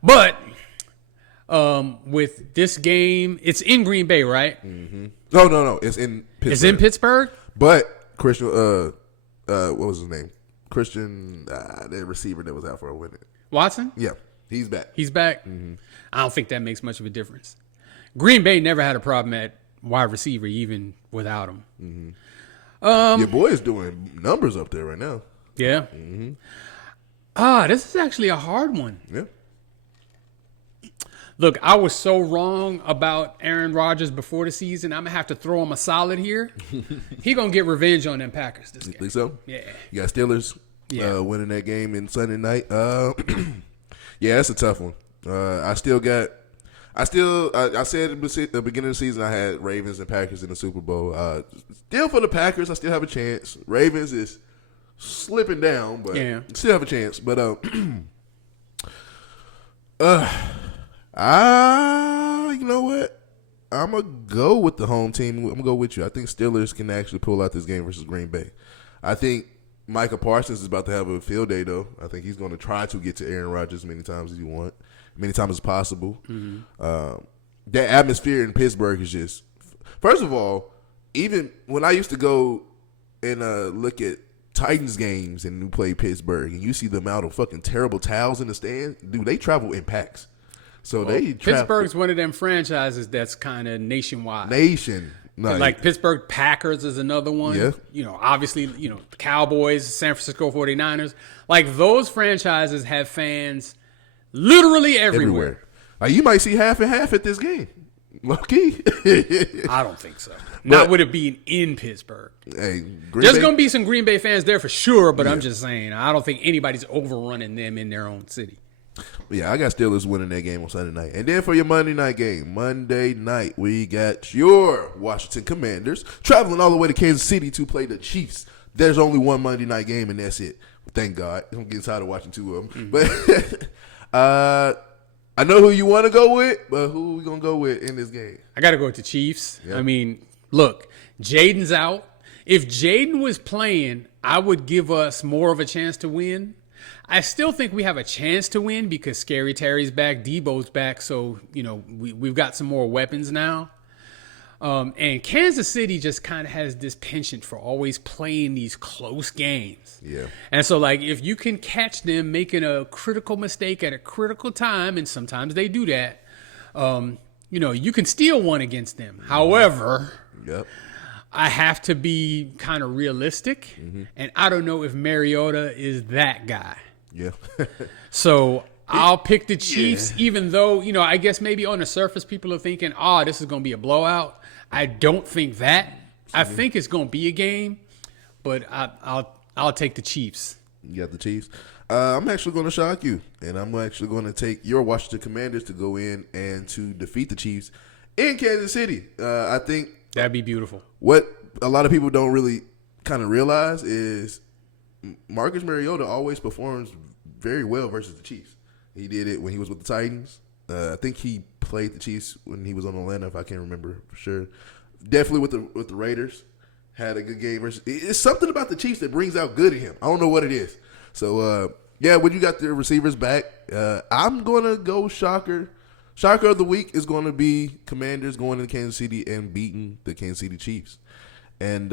But with this game, it's in Green Bay, right? Mm-hmm. No. It's in Pittsburgh. It's in Pittsburgh? But Christian, what was his name? Christian, the receiver that was out for a minute. Watson? Yeah, he's back. He's back? Mm-hmm. I don't think that makes much of a difference. Green Bay never had a problem at wide receiver, even without him. Mm-hmm. Your boy is doing numbers up there right now. Yeah. Mm-hmm. This is actually a hard one. Yeah. Look, I was so wrong about Aaron Rodgers before the season. I'm going to have to throw him a solid here. He going to get revenge on them Packers this game. Think so? Yeah. You got Steelers winning that game in Sunday night. Yeah, that's a tough one. I said at the beginning of the season I had Ravens and Packers in the Super Bowl. Still for the Packers, I still have a chance. Ravens is slipping down, but still have a chance. But you know what? I'm gonna go with the home team. I'm gonna go with you. I think Steelers can actually pull out this game versus Green Bay. I think Micah Parsons is about to have a field day, though. I think he's going to try to get to Aaron Rodgers as many times as possible. Mm-hmm. That atmosphere in Pittsburgh is just. First of all, even when I used to go and look at Titans games and we play Pittsburgh, and you see the amount of fucking terrible towels in the stand, dude, they travel in packs. So Pittsburgh's one of them franchises that's kind of nationwide. Like Pittsburgh Packers is another one. Yeah. Obviously, the Cowboys, San Francisco 49ers. Those franchises have fans literally everywhere. You might see half and half at this game. Low-key. I don't think so. Not with it being in Pittsburgh. Hey, There's going to be some Green Bay fans there for sure, but I'm just saying, I don't think anybody's overrunning them in their own city. Yeah, I got Steelers winning that game on Sunday night. And then for your Monday night game, Monday night, we got your Washington Commanders traveling all the way to Kansas City to play the Chiefs. There's only one Monday night game, and that's it. Thank God. I'm getting tired of watching two of them. Mm-hmm. But I know who you want to go with, but who we going to go with in this game? I got to go with the Chiefs. Yeah. I mean, look, Jaden's out. If Jaden was playing, I would give us more of a chance to win. I still think we have a chance to win because Scary Terry's back, Debo's back, so we've got some more weapons now. And Kansas City just kind of has this penchant for always playing these close games. Yeah. And so, if you can catch them making a critical mistake at a critical time, and sometimes they do that, you can steal one against them. However, I have to be kind of realistic, and I don't know if Mariota is that guy. Yeah. So I'll pick the Chiefs, even though, I guess maybe on the surface people are thinking, this is going to be a blowout. I don't think that. I think it's going to be a game, but I'll take the Chiefs. You got the Chiefs. I'm actually going to shock you, and I'm actually going to take your Washington Commanders to go in and to defeat the Chiefs in Kansas City. I think That'd be beautiful. what a lot of people don't really kind of realize is Marcus Mariota always performs very well versus the Chiefs. He did it when he was with the Titans. I think he played the Chiefs when he was on Atlanta, if I can't remember for sure. Definitely with the Raiders. Had a good game versus. It's something about the Chiefs that brings out good in him. I don't know what it is. So, when you got the receivers back, I'm going to go shocker. Shocker of the week is going to be Commanders going into Kansas City and beating the Kansas City Chiefs. And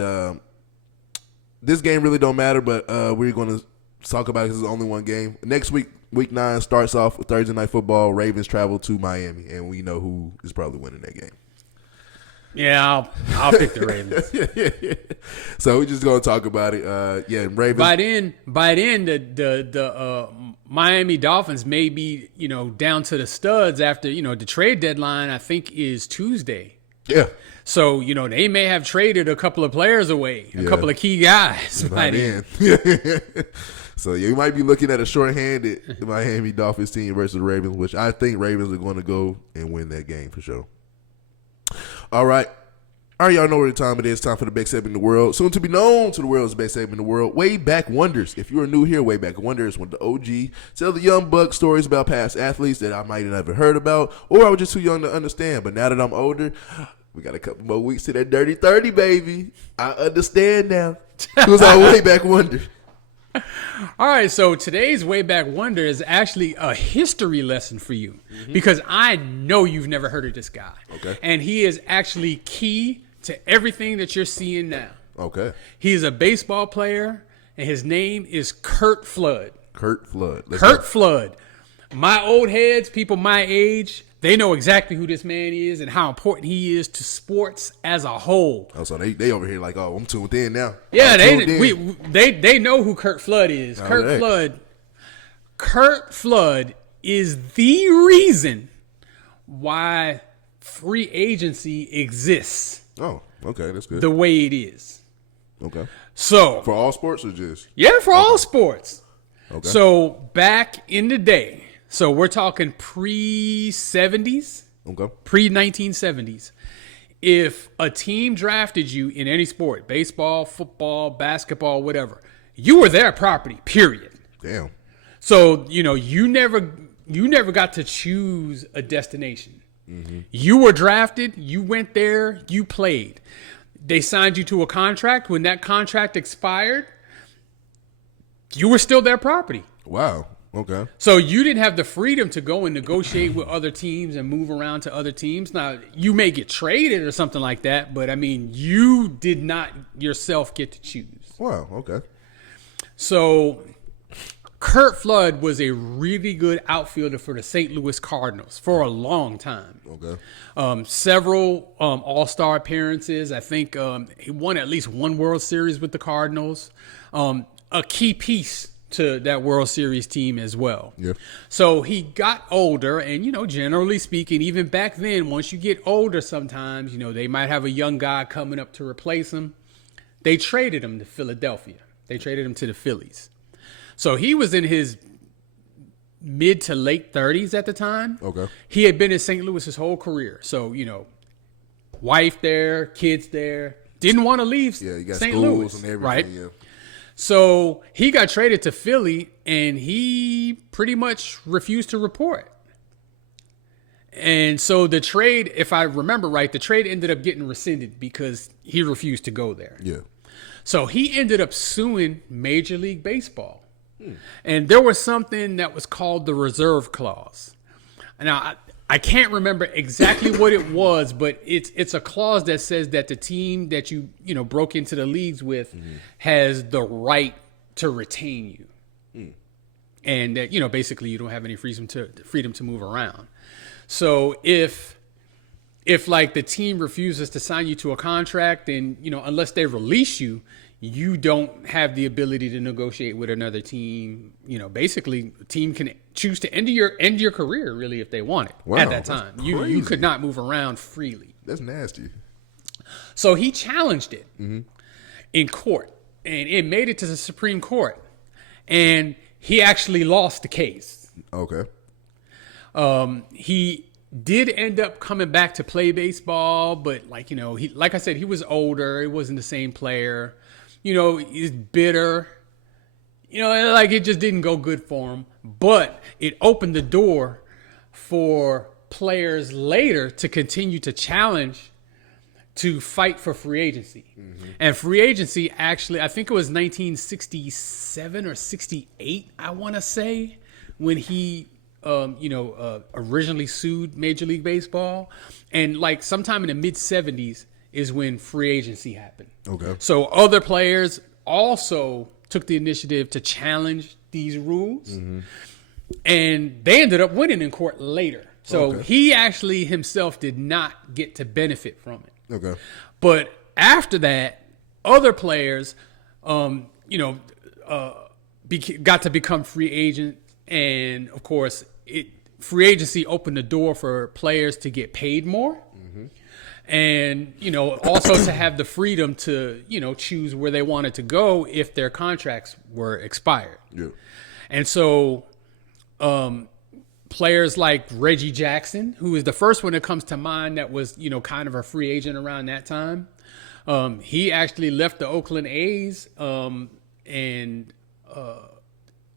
this game really don't matter, but we're going to talk about it because it's only one game. Next week, week 9, starts off with Thursday Night Football. Ravens travel to Miami, and we know who is probably winning that game. Yeah, I'll pick the Ravens. So we're just gonna talk about it. Ravens. By then, the Miami Dolphins may be down to the studs after the trade deadline. I think is Tuesday. Yeah. So they may have traded a couple of players away, a couple of key guys by then. So you might be looking at a shorthanded Miami Dolphins team versus the Ravens, which I think Ravens are going to go and win that game for sure. All right, y'all know what time it is. Time for the best segment in the world. Soon to be known to the world's best segment in the world, Way Back Wonders. If you are new here, Way Back Wonders, one of the OG, tell the young buck stories about past athletes that I might have never heard about, or I was just too young to understand. But now that I'm older, we got a couple more weeks to that dirty 30, baby. I understand now. Who's our Way Back Wonder? All right, so today's Way Back Wonder is actually a history lesson for you because I know you've never heard of this guy. Okay. And he is actually key to everything that you're seeing now. Okay. He is a baseball player, and his name is Curt Flood. Curt Flood. Curt Flood. My old heads, people my age, they know exactly who this man is and how important he is to sports as a whole. Oh, so they over here like, oh, I'm tuned in now. Yeah, they know who Curt Flood is. All Curt right. Curt Flood is the reason why free agency exists Oh, okay, that's good. the way it is. Okay. So For all sports or just? yeah, for all sports. Okay. So back in the day, so we're talking pre-70s, Okay. pre-1970s. If a team drafted you in any sport, baseball, football, basketball, whatever, you were their property, period. Damn. So, you never got to choose a destination. Mm-hmm. You were drafted, you went there, you played. They signed you to a contract. When that contract expired, you were still their property. Wow. Okay. So you didn't have the freedom to go and negotiate with other teams and move around to other teams. Now, you may get traded or something like that, but I mean, you did not yourself get to choose. Wow. Okay. So Curt Flood was a really good outfielder for the St. Louis Cardinals for a long time. Okay. Several all-star appearances. I think he won at least one World Series with the Cardinals. A key piece to that World Series team as well. Yeah. So he got older, and generally speaking, even back then, once you get older, sometimes they might have a young guy coming up to replace him. They traded him to Philadelphia. They traded him to the Phillies. So he was in his mid to late 30s at the time. Okay. He had been in St. Louis his whole career. So wife there, kids there. Didn't want to leave Yeah, you got St. schools Louis, and everything. right? Yeah. So he got traded to Philly, and he pretty much refused to report. And so the trade, if I remember right, the trade ended up getting rescinded because he refused to go there. Yeah. So he ended up suing Major League Baseball. And there was something that was called the reserve clause. Now, I can't remember exactly what it was, but it's a clause that says that the team that you broke into the leagues with has the right to retain you, and that basically you don't have any freedom to move around. So if like the team refuses to sign you to a contract, then unless they release you, you don't have the ability to negotiate with another team. Basically, a team can choose to end your career really if they want it. Wow, at that time. You crazy. could not move around freely. That's nasty. So he challenged it in court, and it made it to the Supreme Court, and he actually lost the case. Okay. He did end up coming back to play baseball, but like, he, like I said, he was older. He wasn't the same player. He's bitter. Like it just didn't go good for him. But it opened the door for players later to continue to challenge to fight for free agency. Mm-hmm. And free agency actually, I think it was 1967 or 68, I want to say, when he originally sued Major League Baseball. And like sometime in the mid 70s is when free agency happened. Okay. So other players also took the initiative to challenge these rules. Mm-hmm. And they ended up winning in court later. So he actually himself did not get to benefit from it. Okay. But after that, other players, got to become free agents. And of course, free agency opened the door for players to get paid more. Mm-hmm. And, also to have the freedom to, choose where they wanted to go if their contracts were expired. Yeah. And so players like Reggie Jackson, who is the first one that comes to mind that was, kind of a free agent around that time. He actually left the Oakland A's and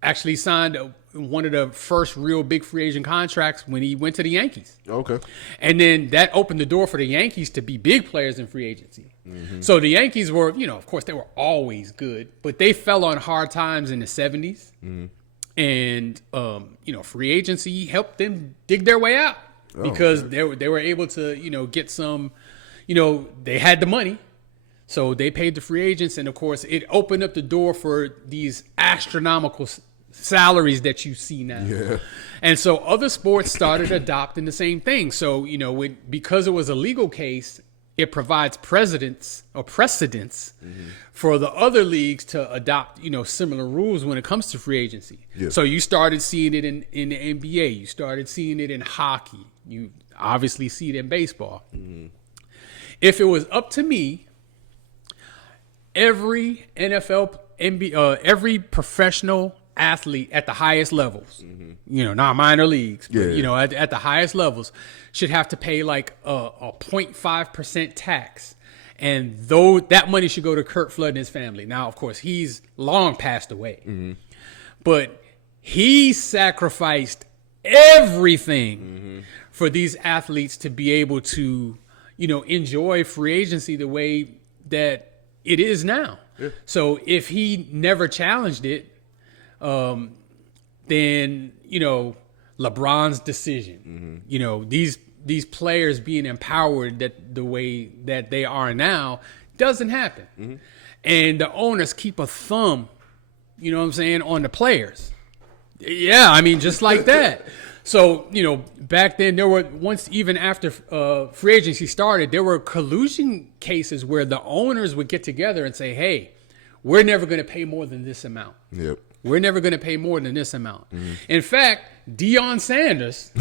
actually signed one of the first real big free agent contracts when he went to the Yankees. Okay. And then that opened the door for the Yankees to be big players in free agency. Mm-hmm. So the Yankees were, of course, they were always good, but they fell on hard times in the 70s. Mm-hmm. And, free agency helped them dig their way out because they were able to, get some, they had the money. So they paid the free agents. And, of course, it opened up the door for these astronomical salaries that you see now. Yeah. And so other sports started adopting the same thing. So, because it was a legal case, it provides precedents mm-hmm. for the other leagues to adopt, similar rules when it comes to free agency. Yeah. So you started seeing it in the NBA. You started seeing it in hockey. You obviously see it in baseball. Mm-hmm. If it was up to me, every NFL, NBA, every professional athlete at the highest levels, mm-hmm. Not minor leagues, but, at the highest levels, should have to pay like a 0.5% tax. And though that money should go to Curt Flood and his family. Now, of course, he's long passed away. Mm-hmm. But he sacrificed everything mm-hmm. for these athletes to be able to, enjoy free agency the way that it is now. Yeah. So if he never challenged it, then, LeBron's decision, mm-hmm. These players being empowered that the way that they are now doesn't happen. Mm-hmm. And the owners keep a thumb, on the players. Yeah, I mean, just like that. So, back then there were even after free agency started, there were collusion cases where the owners would get together and say, hey, we're never going to pay more than this amount. Yep. We're never going to pay more than this amount. Mm-hmm. In fact, Deion Sanders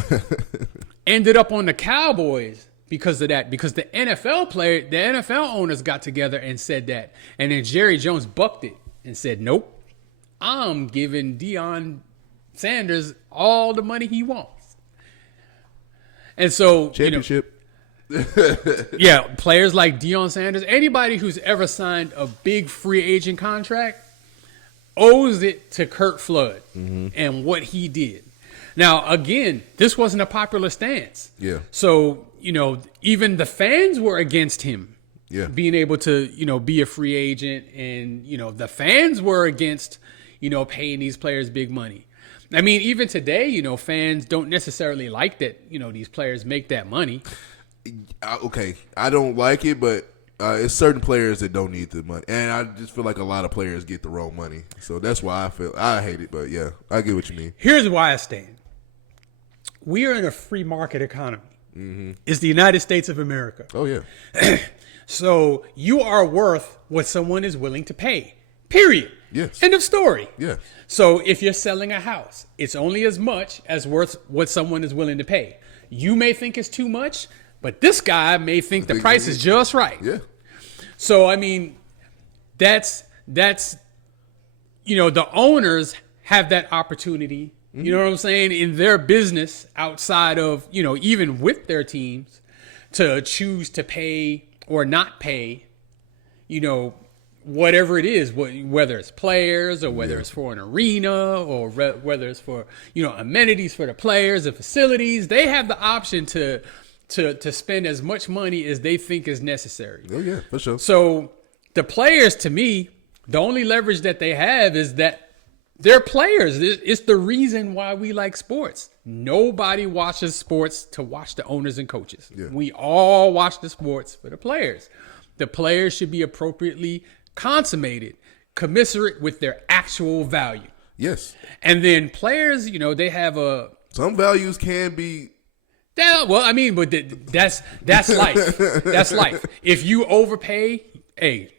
ended up on the Cowboys because of that, because the NFL owners got together and said that. And then Jerry Jones bucked it and said, nope, I'm giving Deion Sanders all the money he wants. And so, championship. Players like Deion Sanders, anybody who's ever signed a big free agent contract owes it to Curt Flood mm-hmm. and what he did. Now, again, this wasn't a popular stance. Yeah. So, even the fans were against him being able to, be a free agent. And, the fans were against, paying these players big money. I mean, even today, fans don't necessarily like that, these players make that money. Okay, I don't like it, but it's certain players that don't need the money. And I just feel like a lot of players get the wrong money. So that's why I hate it. But, yeah, I get what you mean. Here's why I stand. We are in a free market economy. Mm-hmm. It's the United States of America. Oh, yeah. So you are worth what someone is willing to pay. Period. Yes. End of story. Yeah. So if you're selling a house, it's only as much as worth what someone is willing to pay. You may think it's too much, but this guy may think the price is just right. Yeah. So, I mean, that's the owners have that opportunity You know what I'm saying? In their business outside of, even with their teams, to choose to pay or not pay, whatever it is, whether it's players or whether it's for an arena or whether it's for, amenities for the players and facilities, they have the option to spend as much money as they think is necessary. Oh, yeah, for sure. So the players, to me, the only leverage that they have is that they're players. It's the reason why we like sports. Nobody watches sports to watch the owners and coaches. Yeah. We all watch the sports for the players. The players should be appropriately consummated, commensurate with their actual value. Yes. And then players, they have some values can be. Well, I mean, but that's life. That's life. If you overpay, hey,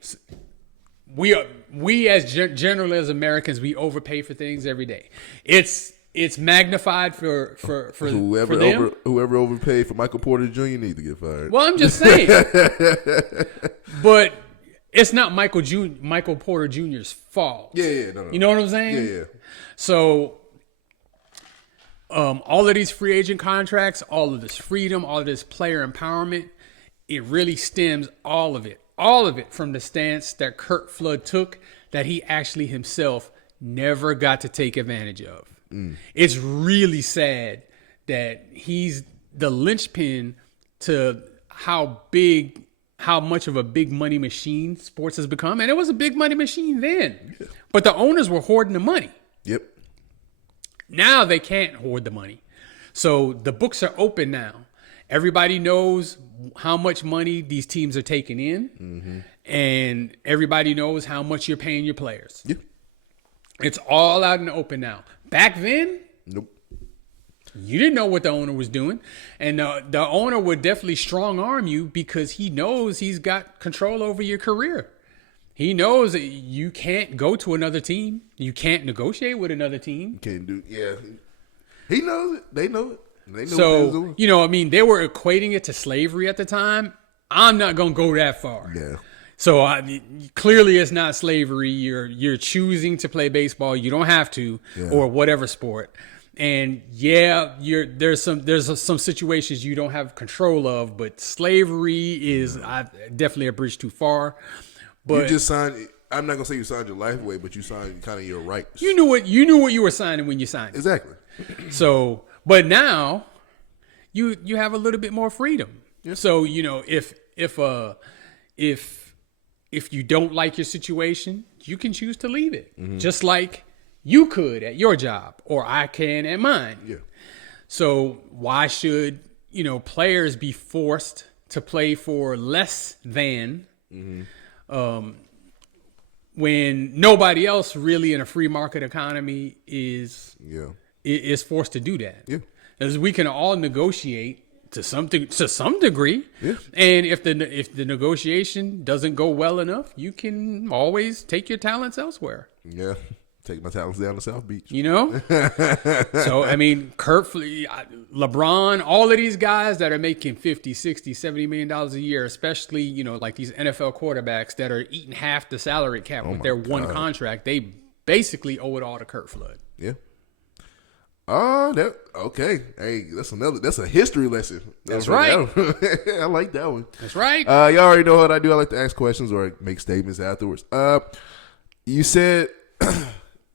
we as generally as Americans, we overpay for things every day. It's magnified for whoever for them. Whoever overpaid for Michael Porter Jr. need to get fired. Well, I'm just saying. But it's not Michael Porter Jr.'s fault. Yeah, no. You know what I'm saying? Yeah. So, all of these free agent contracts, all of this freedom, all of this player empowerment, it really stems all of it from the stance that Curt Flood took that he actually himself never got to take advantage of. It's really sad that he's the linchpin to how much of a big money machine sports has become. And it was a big money machine then. Yeah. But the owners were hoarding the money. Yep. Now they can't hoard the money. So the books are open now. Everybody knows how much money these teams are taking in, and everybody knows how much you're paying your players. Yeah. It's all out in the open now. Back then, nope. You didn't know what the owner was doing, and the owner would definitely strong arm you because he knows he's got control over your career. He knows that you can't go to another team. You can't negotiate with another team. Can't do. Yeah. He knows it. They know it. They know so, what they're doing. they were equating it to slavery at the time. I'm not going to go that far. Yeah. So clearly it's not slavery. You're choosing to play baseball. You don't have to, or whatever sport. And there's some situations you don't have control of, but slavery is definitely a bridge too far. But you just signed. I'm not gonna say you signed your life away, but you signed kind of your rights. You knew what you were signing when you signed it. Exactly. So, but now you have a little bit more freedom. Yeah. So if you don't like your situation, you can choose to leave it, just like you could at your job or I can at mine. Yeah. So why should players be forced to play for less than? When nobody else really in a free market economy is forced to do that. Yeah. As we can all negotiate to some degree. Yeah. And if the negotiation doesn't go well enough, you can always take your talents elsewhere. Yeah. Take my talents down to South Beach. So, I mean, Curt, LeBron, all of these guys that are making $50, $60, $70 million a year, especially, like these NFL quarterbacks that are eating half the salary cap with their one contract, they basically owe it all to Curt Flood. Yeah. Okay. Hey, that's a history lesson. That's right. I like that one. That's right. Y'all already know what I do. I like to ask questions or make statements afterwards. You said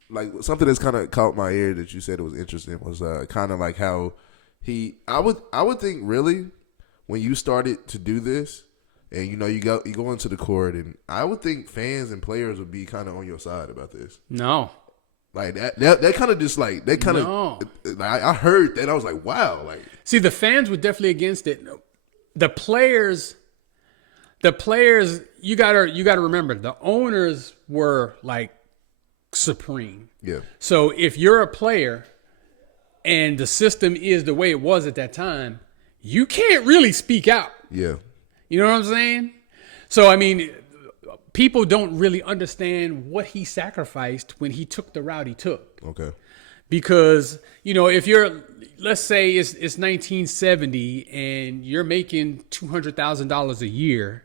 like something that's kind of caught my ear that you said it was interesting was kind of like how I would think really when you started to do this and you go into the court and I would think fans and players would be kind of on your side about this. No. Like that kind of just like that kind of I heard that I was like, wow, like see the fans were definitely against it. The players you gotta remember the owners were like supreme. Yeah. So if you're a player and the system is the way it was at that time, you can't really speak out. Yeah. You know what I'm saying? So I mean, people don't really understand what he sacrificed when he took the route he took. Okay. Because, if let's say it's 1970 and you're making $200,000 a year,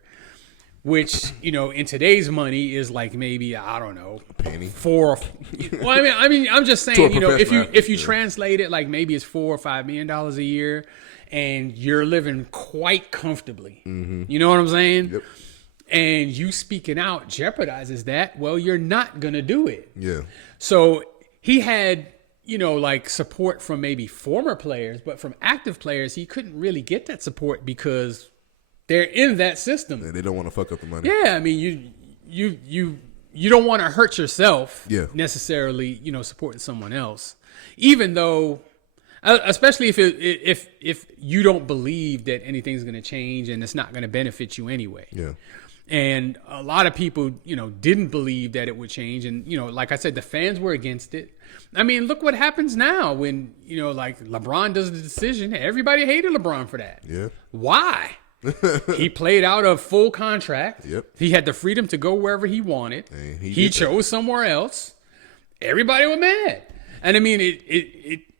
which, in today's money is like maybe, I don't know, penny. Well, I mean, I'm just saying, if you yeah. translate it, like maybe it's $4 or $5 million a year, and you're living quite comfortably. Mm-hmm. You know what I'm saying? Yep. And you speaking out jeopardizes that. Well, you're not gonna do it. Yeah. So he had, like support from maybe former players, but from active players, he couldn't really get that support because they're in that system. And they don't want to fuck up the money. Yeah, I mean, you don't want to hurt yourself. Yeah. Necessarily, supporting someone else, even though, especially if you don't believe that anything's going to change and it's not going to benefit you anyway. Yeah. And a lot of people, didn't believe that it would change. And, like I said, the fans were against it. I mean, look what happens now when, like LeBron does the decision. Everybody hated LeBron for that. Yeah. Why? He played out a full contract. Yep. He had the freedom to go wherever he wanted. And he chose somewhere else. Everybody was mad. And I mean,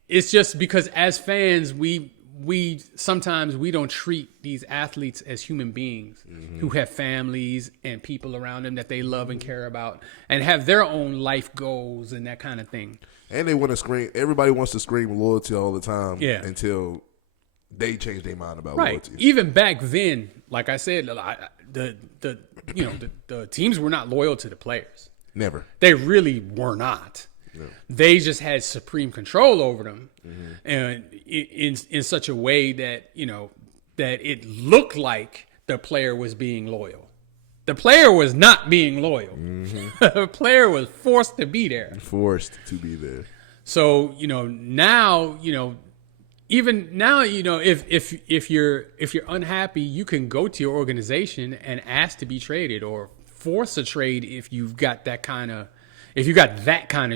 it's just because as fans, we sometimes we don't treat these athletes as human beings who have families and people around them that they love and care about and have their own life goals and that kind of thing. And they want to scream. Everybody wants to scream loyalty all the time. Yeah. Until they change their mind about Right. loyalty. Even back then, like I said, the teams were not loyal to the players. Never. They really were not. Yeah. They just had supreme control over them, and in such a way that that it looked like the player was being loyal. The player was not being loyal. The player was forced to be there. Forced to be there. So now even now if you're unhappy, you can go to your organization and ask to be traded or force a trade if you've got that kind of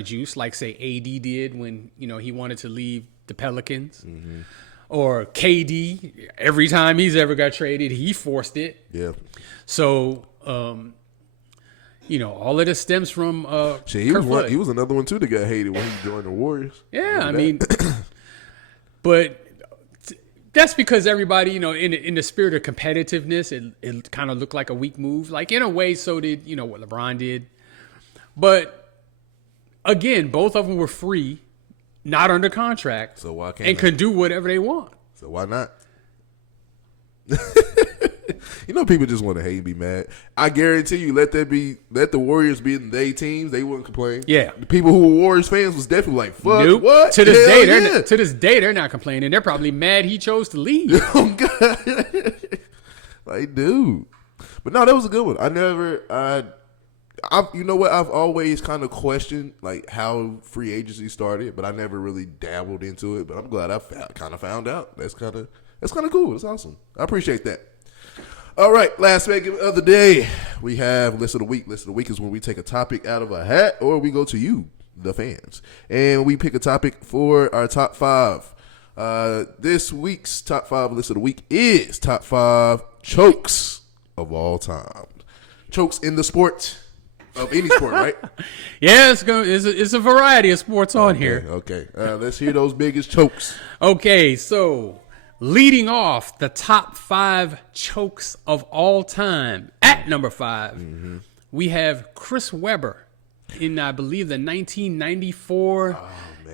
juice, like say AD did when he wanted to leave the Pelicans, or KD. Every time he's ever got traded, he forced it. Yeah. So all of this stems from Shit, he Curt Flood. was another one too that got hated when he joined the Warriors. Yeah, I mean, but that's because everybody, in the spirit of competitiveness, it kind of looked like a weak move. Like in a way, so did what LeBron did. But again, both of them were free, not under contract, So why can't and they? could do whatever they want. So why not? People just want to hate and be mad. I guarantee you, let the Warriors be in their teams, they wouldn't complain. Yeah. The people who were Warriors fans was definitely like, fuck, Nope. what? To this Hell day, yeah. to this day, they're not complaining. They're probably mad he chose to leave. Oh, God. Like, dude. But no, that was a good one. You know what? I've always kind of questioned like how free agency started, but I never really dabbled into it. But I'm glad I kind of found out. That's kind of cool. It's awesome. I appreciate that. All right, last segment of the day, we have List of the Week. List of the Week is when we take a topic out of a hat or we go to you, the fans, and we pick a topic for our top five. This week's top five list of the week is top five chokes of all time. Chokes in the sport of any sport, right? Yeah, it's a variety of sports on here. Okay. Let's hear those biggest chokes. Okay, so leading off the top five chokes of all time at number 5, we have Chris Webber in, I believe, the 1994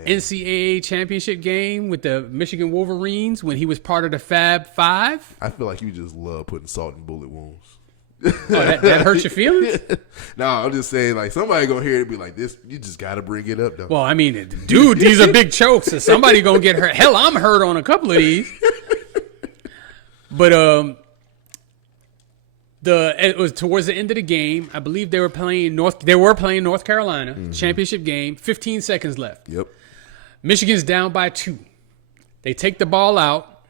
NCAA championship game with the Michigan Wolverines when he was part of the Fab Five. I feel like you just love putting salt in bullet wounds. Oh, that hurts your feelings? No, I'm just saying, like, somebody gonna hear it and be like, "This, you just gotta bring it up, though." Well, I mean, dude, these are big chokes, and somebody gonna get hurt. Hell, I'm hurt on a couple of these. But it was towards the end of the game. I believe they were playing North Carolina championship game. 15 seconds left. Yep. Michigan's down by 2. They take the ball out.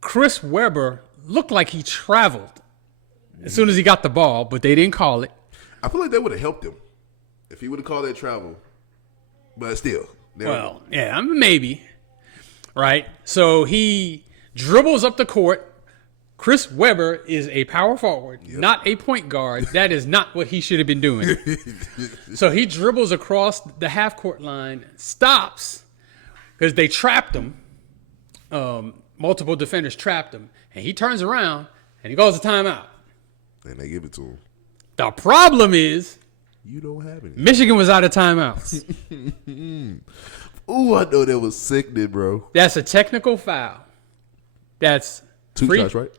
Chris Webber looked like he traveled as soon as he got the ball, but they didn't call it. I feel like that would have helped him if he would have called that travel. But still, Well, yeah, maybe. Right? So he dribbles up the court. Chris Webber is a power forward, not a point guard. That is not what he should have been doing. So he dribbles across the half-court line, stops, because they trapped him. Multiple defenders trapped him. And he turns around, and he goes to timeout. And they give it to him. The problem is You don't have any. Michigan was out of timeouts. Ooh, I know that was sickening, bro. That's a technical foul. That's 2 free. shots, right?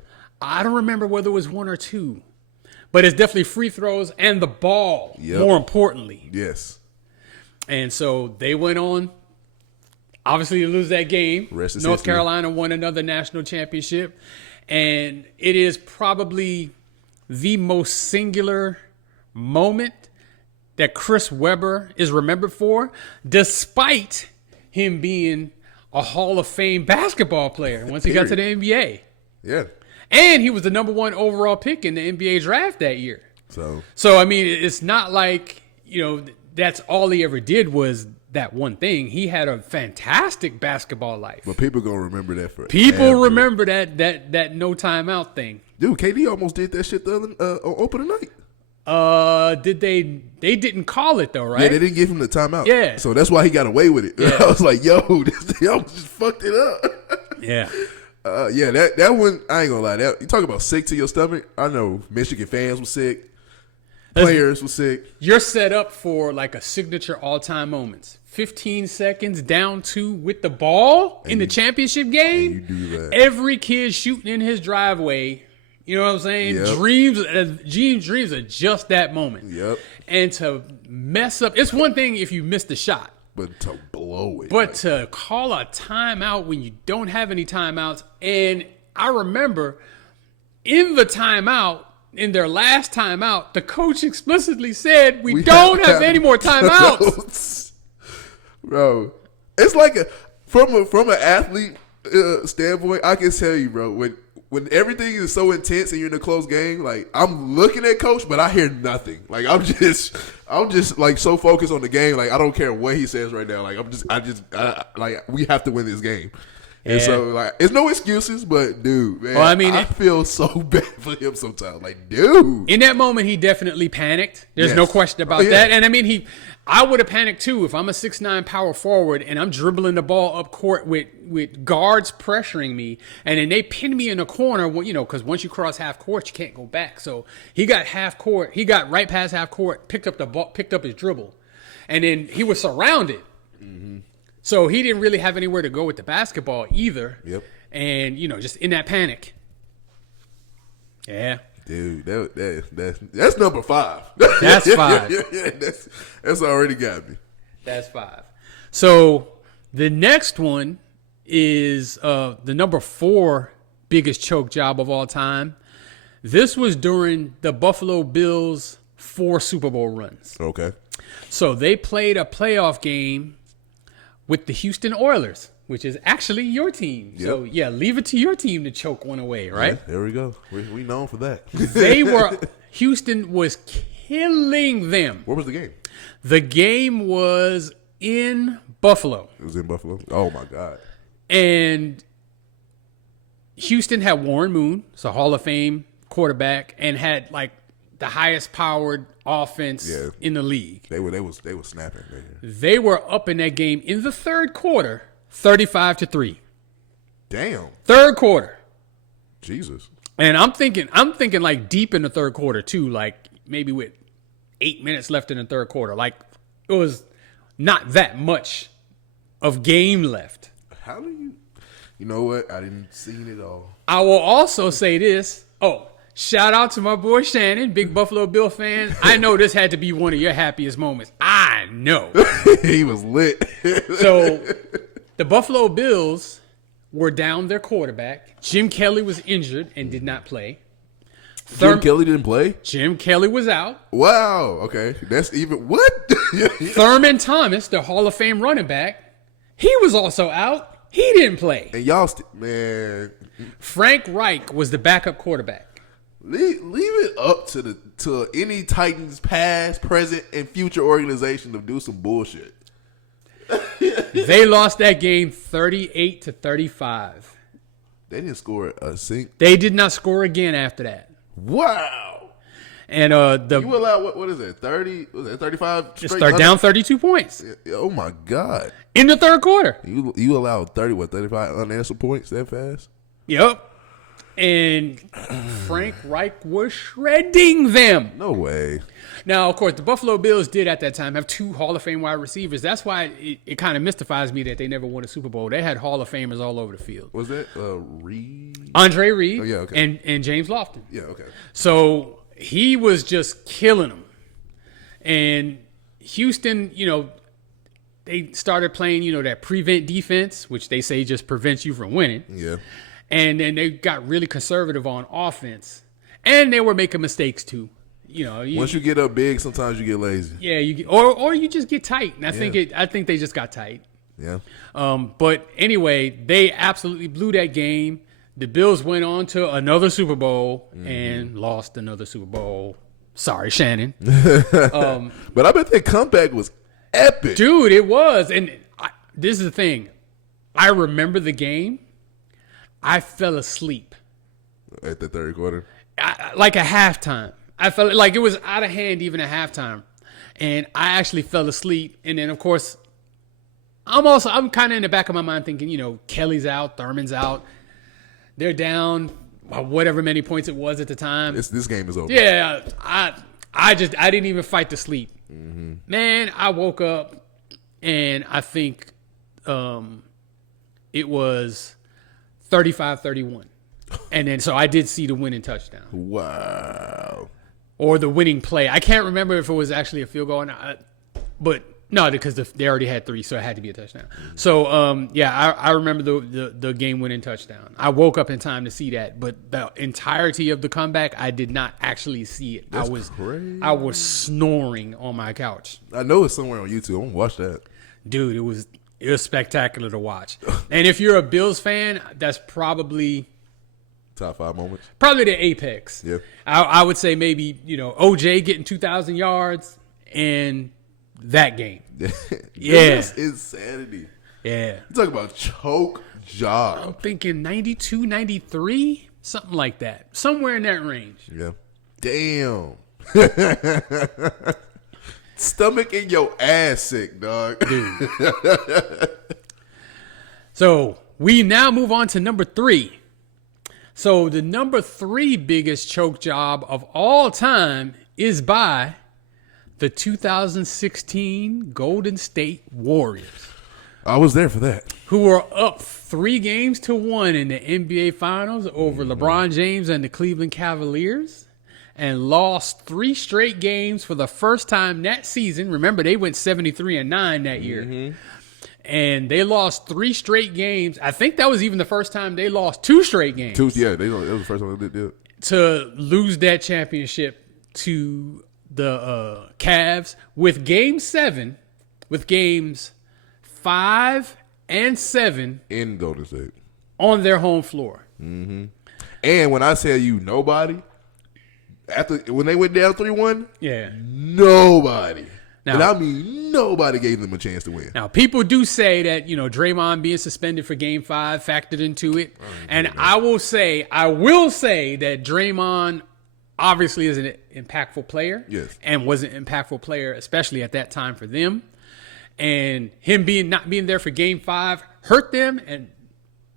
I don't remember whether it was 1 or 2. But it's definitely free throws and the ball, more importantly. Yes. And so they went on, obviously, to lose that game. North Carolina won another national championship. And it is probably the most singular moment that Chris Webber is remembered for, despite him being a Hall of Fame basketball player once he got to the NBA. Yeah. And he was the number 1 overall pick in the NBA draft that year. So I mean, it's not like, that's all he ever did was that one thing. He had a fantastic basketball life. But people going to remember that forever. People remember that no timeout thing. Dude, KD almost did that shit the other on opening night. Did they didn't call it though, right? Yeah, they didn't give him the timeout. Yeah. So that's why he got away with it. Yeah. I was like, yo, this almost just fucked it up. Yeah. Yeah, that one, I ain't gonna lie. You talk about sick to your stomach. I know Michigan fans were sick. Players were sick. You're set up for like a signature all-time moments. 15 seconds down 2 with the ball in the championship game. You do that. Every kid shooting in his driveway. You know what I'm saying? Yep. Dreams are just that moment. Yep. And to mess up, it's one thing if you miss the shot. But to blow it. But to call a timeout when you don't have any timeouts. And I remember in the timeout, in their last timeout, the coach explicitly said, we don't have any more timeouts. Bro, it's like from an athlete standpoint, I can tell you, bro, when everything is so intense and you're in a close game, like I'm looking at coach, but I hear nothing. Like I'm just like so focused on the game. Like I don't care what he says right now. Like like we have to win this game. And so like it's no excuses, but dude, man, I feel so bad for him sometimes. Like, dude. In that moment, he definitely panicked. There's no question about that. And I mean, I would have panicked too if I'm a 6'9" power forward and I'm dribbling the ball up court with guards pressuring me, and then they pin me in a corner. Because once you cross half court, you can't go back. So he got half court. He got right past half court, picked up the ball, picked up his dribble, and then he was surrounded. Mm-hmm. So he didn't really have anywhere to go with the basketball either. Yep. And just in that panic. Yeah. Dude, that's number 5. That's 5. That's already got me. That's 5. So the next one is the number 4 biggest choke job of all time. This was during the Buffalo Bills' 4 Super Bowl runs. Okay. So they played a playoff game with the Houston Oilers, which is actually your team. Yep. So, yeah, leave it to your team to choke one away, right? Yeah, there we go. We known for that. Houston was killing them. Where was the game? The game was in Buffalo. It was in Buffalo? Oh, my God. And Houston had Warren Moon, so Hall of Fame quarterback, and had, like, the highest powered offense in the league. They were snapping, man. They were up in that game in the third quarter, 35-3. Damn. Third quarter. Jesus. And I'm thinking like deep in the third quarter too, like maybe with 8 minutes left in the third quarter. Like it was not that much of game left. How do you know what? I didn't see it all. I will also say this. Shout out to my boy Shannon, big Buffalo Bill fan. I know this had to be one of your happiest moments. I know. He was lit. So the Buffalo Bills were down their quarterback. Jim Kelly was injured and did not play. Jim Kelly didn't play? Jim Kelly was out. Wow. Okay. That's even what? Thurman Thomas, the Hall of Fame running back, he was also out. He didn't play. And y'all, man. Frank Reich was the backup quarterback. Leave it up to any Titans past, present, and future organization to do some bullshit. They lost that game 38-35. They didn't score a sink. They did not score again after that. Wow. And you allowed what is it? 30? Was it 35? Just start down 32 points. Oh my God. In the third quarter. You allowed 35 unanswered points that fast? Yep. And Frank Reich was shredding them. No way. Now, of course, the Buffalo Bills did at that time have 2 Hall of Fame wide receivers. That's why it kind of mystifies me that they never won a Super Bowl. They had Hall of Famers all over the field. Was that Reed? Andre Reed. Oh, yeah, okay. And James Lofton. Yeah, okay. So he was just killing them. And Houston, they started playing, that prevent defense, which they say just prevents you from winning. Yeah. And then they got really conservative on offense. And they were making mistakes too. Once you get up big, sometimes you get lazy. Yeah, or you just get tight. And I think they just got tight. Yeah. But anyway, they absolutely blew that game. The Bills went on to another Super Bowl and lost another Super Bowl. Sorry, Shannon. But I bet that comeback was epic. Dude, it was. And this is the thing. I remember the game. I fell asleep. At the third quarter? Like at halftime. I felt like it was out of hand even at halftime. And I actually fell asleep. And then, of course, I'm kind of in the back of my mind thinking, Kelly's out, Thurman's out. They're down whatever many points it was at the time. This game is over. Yeah, I didn't even fight to sleep. Mm-hmm. Man, I woke up and I think it was 35-31. And then so I did see the winning touchdown. Wow. Or the winning play. I can't remember if it was actually a field goal or not. But no, because they already had 3, so it had to be a touchdown. So, I remember the game-winning touchdown. I woke up in time to see that, but the entirety of the comeback, I did not actually see it. That's crazy. I was snoring on my couch. I know it's somewhere on YouTube. I'm gonna watch that. Dude, it was spectacular to watch. And if you're a Bills fan, that's probably top 5 moments. Probably the apex. Yeah. I would say maybe, OJ getting 2,000 yards and that game. Yeah. That's insanity. Yeah. You talk about choke job. I'm thinking 92, 93, something like that. Somewhere in that range. Yeah. Damn. Stomach in your ass sick, dog. Dude. So we now move on to number 3. So the number 3 biggest choke job of all time is by the 2016 Golden State Warriors. I was there for that. Who were up 3-1 in the NBA Finals over LeBron James and the Cleveland Cavaliers and lost 3 straight games for the first time that season. Remember, they went 73-9 that year. And they lost 3 straight games. I think that was even the first time they lost 2 straight games. That was the first time they did it. To lose that championship to the Cavs with games 5 and 7 in Golden State on their home floor. Mm-hmm. And when I tell you nobody, when they went down 3-1, nobody. Now, and I mean, nobody gave them a chance to win. Now, people do say that, Draymond being suspended for Game 5 factored into it. And I will say that Draymond obviously is an impactful player. Yes. And was an impactful player, especially at that time for them. And him not being there for Game 5 hurt them, and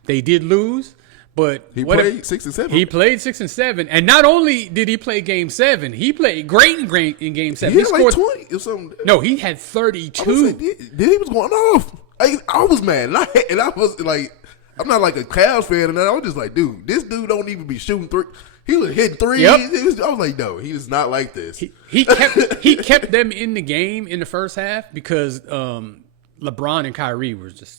they did lose. But he played 6 and 7. He played 6 and 7, and not only did he play Game 7, he played great in Game 7. He had like 20 or something. No, he had 32. He was going off. I was mad, and I was like, I'm not like a Cavs fan, and I was just like, dude, this dude don't even be shooting 3. He was hitting 3s. Yep. I was like, no, he is not like this. He kept them in the game in the first half because LeBron and Kyrie were just.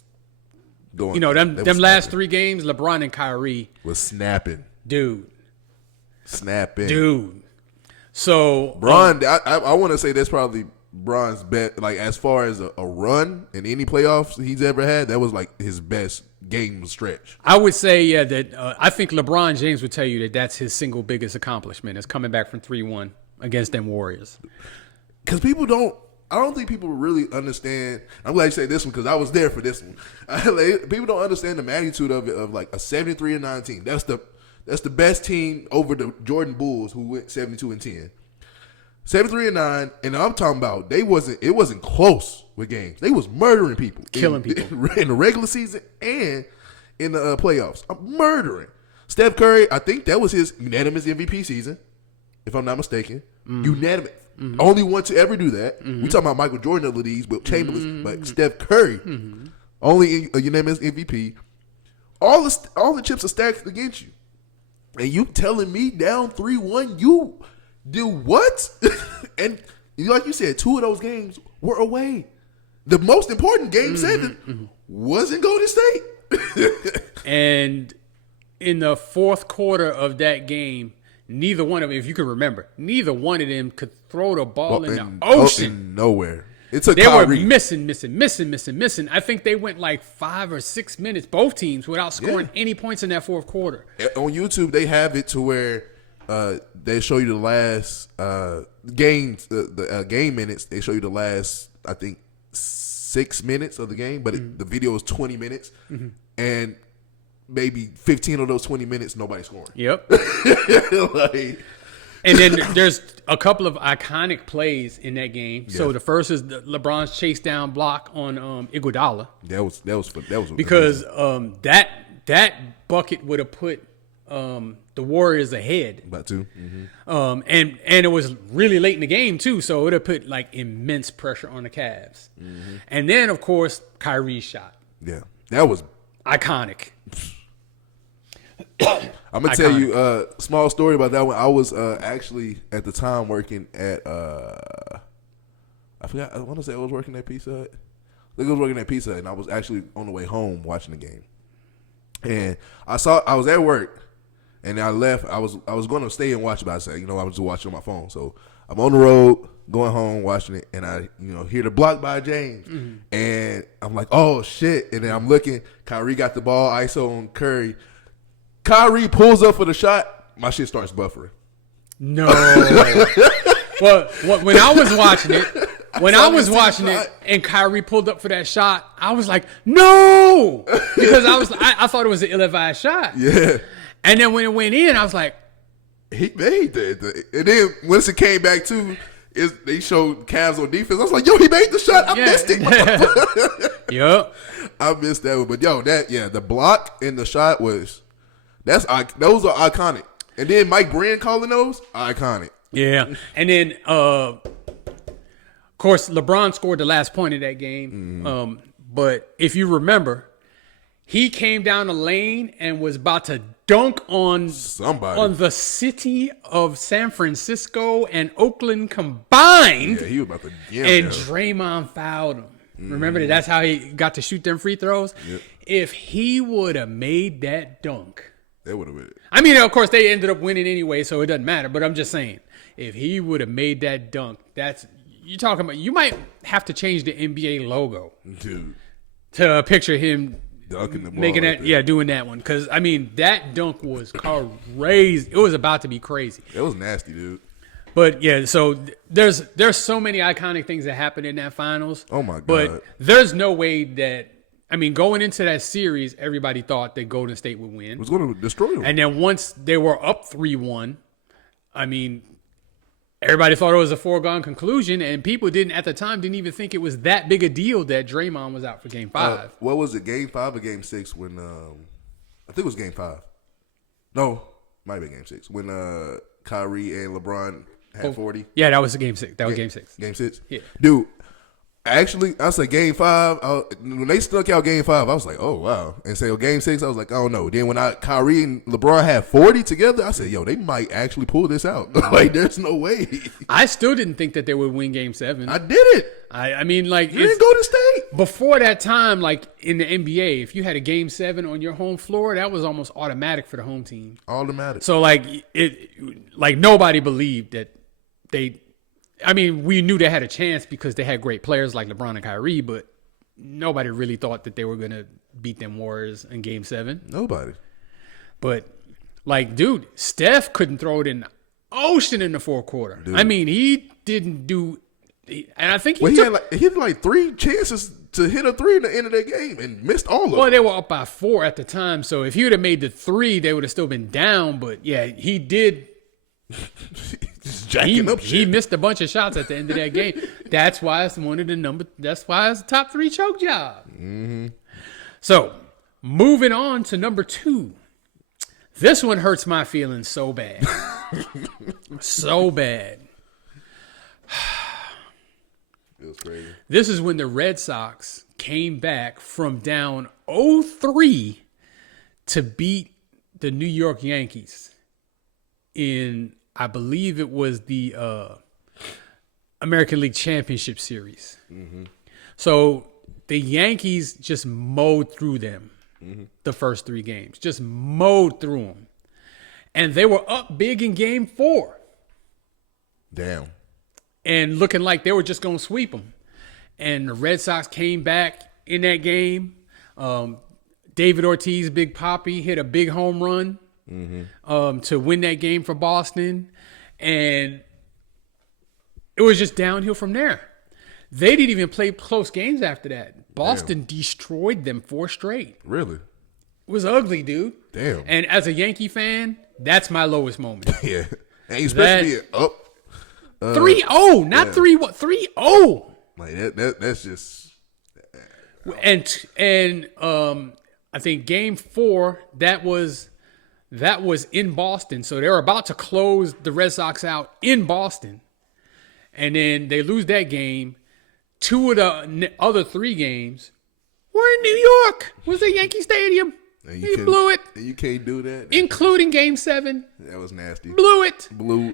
Them last 3 games, LeBron and Kyrie was snapping. Dude. Snapping. So Bron, I want to say that's probably Bron's best, like as far as a run in any playoffs he's ever had, that was like his best game stretch. I would say, that I think LeBron James would tell you that that's his single biggest accomplishment is coming back from 3-1 against them Warriors. Because I don't think people really understand. I'm glad you say this one because I was there for this one. People don't understand the magnitude of it, of like a 73-9 team. That's the best team over the Jordan Bulls who went 72-10. 73-9, and I'm talking about it wasn't close with games. They was murdering people, killing people in the regular season and in the playoffs. I'm murdering. Steph Curry, I think that was his unanimous MVP season, if I'm not mistaken. Unanimous. Only one to ever do that. We talking about Michael Jordan of these, but Chamberlain, but Steph Curry, only a unanimous MVP. All the chips are stacked against you, and you telling me down 3-1, you do what? And like you said, 2 of those games were away. The most important game 7 was in Golden State. And in the fourth quarter of that game, neither one of them, if you can remember, neither one of them could throw the ball in the ocean. Nowhere. It took They Kyrie. were missing. I think they went like 5 or 6 minutes, both teams, without scoring any points in that fourth quarter. On YouTube, they have it to where they show you the last games, the game minutes. They show you the last, I think, 6 minutes of the game, but the video is 20 minutes, and maybe 15 of those 20 minutes, nobody scoring. Yep. Like, and then there's a couple of iconic plays in that game. Yeah. So the first is LeBron's chase down block on Iguodala. That was because that bucket would have put the Warriors ahead. About to. And it was really late in the game too, so it would have put like immense pressure on the Cavs. And then of course Kyrie's shot. Yeah, that was iconic. I'm gonna tell you a small story about that one. I was actually at the time working at I forgot. I want to say I was working at Pizza Hut. I think I was working at Pizza Hut, and I was actually on the way home watching the game. And I was at work, and I left. I was going to stay and watch it, but I said, I was just watching on my phone. So I'm on the road, going home, watching it, and I hear the block by James, and I'm like, oh shit! And then I'm looking. Kyrie got the ball, ISO on Curry. Kyrie pulls up for the shot. My shit starts buffering. No. Well, when I was watching it, and Kyrie pulled up for that shot, I was like, no, because I thought it was an ill-advised shot. Yeah. And then when it went in, I was like, he made that. And then once it came back to, they showed Cavs on defense. I was like, yo, he made the shot. I missed it. Yep. I missed that one, but the block and the shot those are iconic. And then Mike Brand calling those iconic. Yeah. And then of course LeBron scored the last point of that game. But if you remember, he came down the lane and was about to dunk on somebody, on the city of San Francisco and Oakland combined. Yeah, he was about to and Draymond fouled him. Remember that? That's how he got to shoot them free throws. Yep. If he would have made that dunk, they would have been. I mean, of course, they ended up winning anyway, so it doesn't matter. But I'm just saying, if he would have made that dunk, you're talking about. You might have to change the NBA logo, dude, to picture him dunking the ball, making that. Yeah, doing that one, because I mean that dunk was crazy. It was about to be crazy. It was nasty, dude. But yeah, so there's so many iconic things that happened in that finals. Oh my god! But there's no way that. I mean, going into that series, everybody thought that Golden State would win. It was going to destroy them. And then once they were up 3-1, I mean, everybody thought it was a foregone conclusion, and people at the time didn't even think it was that big a deal that Draymond was out for Game 5. What was it, Game 5 or Game 6 when, I think it was Game 5. No, might have been Game 6. When Kyrie and LeBron had 40. Yeah, that was Game 6. That was Game 6. Game 6? Yeah. Dude. Actually, I said Game 5. When they stuck out Game 5, I was like, "Oh wow!" And say Game 6, I was like, "Oh no!" Then when Kyrie and LeBron had 40 together, I said, "Yo, they might actually pull this out." Like, there's no way. I still didn't think that they would win Game 7. I did it. I mean, like, you didn't go to state before that time. Like in the NBA, if you had a Game 7 on your home floor, that was almost automatic for the home team. Automatic. So like nobody believed that they. I mean, we knew they had a chance because they had great players like LeBron and Kyrie, but nobody really thought that they were going to beat them Warriors in Game 7. Nobody. But, like, dude, Steph couldn't throw it in the ocean in the fourth quarter. Dude. I mean, he didn't do – and I think he had like 3 chances to hit a 3 in the end of that game and missed all of them. Well, they were up by 4 at the time, so if he would have made the 3, they would have still been down. But, yeah, he did – just jacking up shit. He missed a bunch of shots at the end of that game. That's why it's that's why it's a top 3 choke job. So, moving on to number 2. This one hurts my feelings so bad. So bad. Feels crazy. This is when the Red Sox came back from down 0-3 to beat the New York Yankees in, I believe it was the American League Championship Series. Mm-hmm. So the Yankees just mowed through them the first 3 games. Just mowed through them. And they were up big in game 4. Damn. And looking like they were just going to sweep them. And the Red Sox came back in that game. David Ortiz, Big Papi, hit a big home run to win that game for Boston. And it was just downhill from there. They didn't even play close games after that. Boston destroyed them 4 straight. Really? It was ugly, dude. Damn. And as a Yankee fan, that's my lowest moment. Yeah. And especially up 3-0, not 3-1, 3-0. Like that's just. And I think game 4 that was in Boston, so they were about to close the Red Sox out in Boston, and then they lose that game. 2 of the other 3 games were in New York. It was at Yankee Stadium. He blew it. You can't do that, including game 7. That was nasty. Blew it.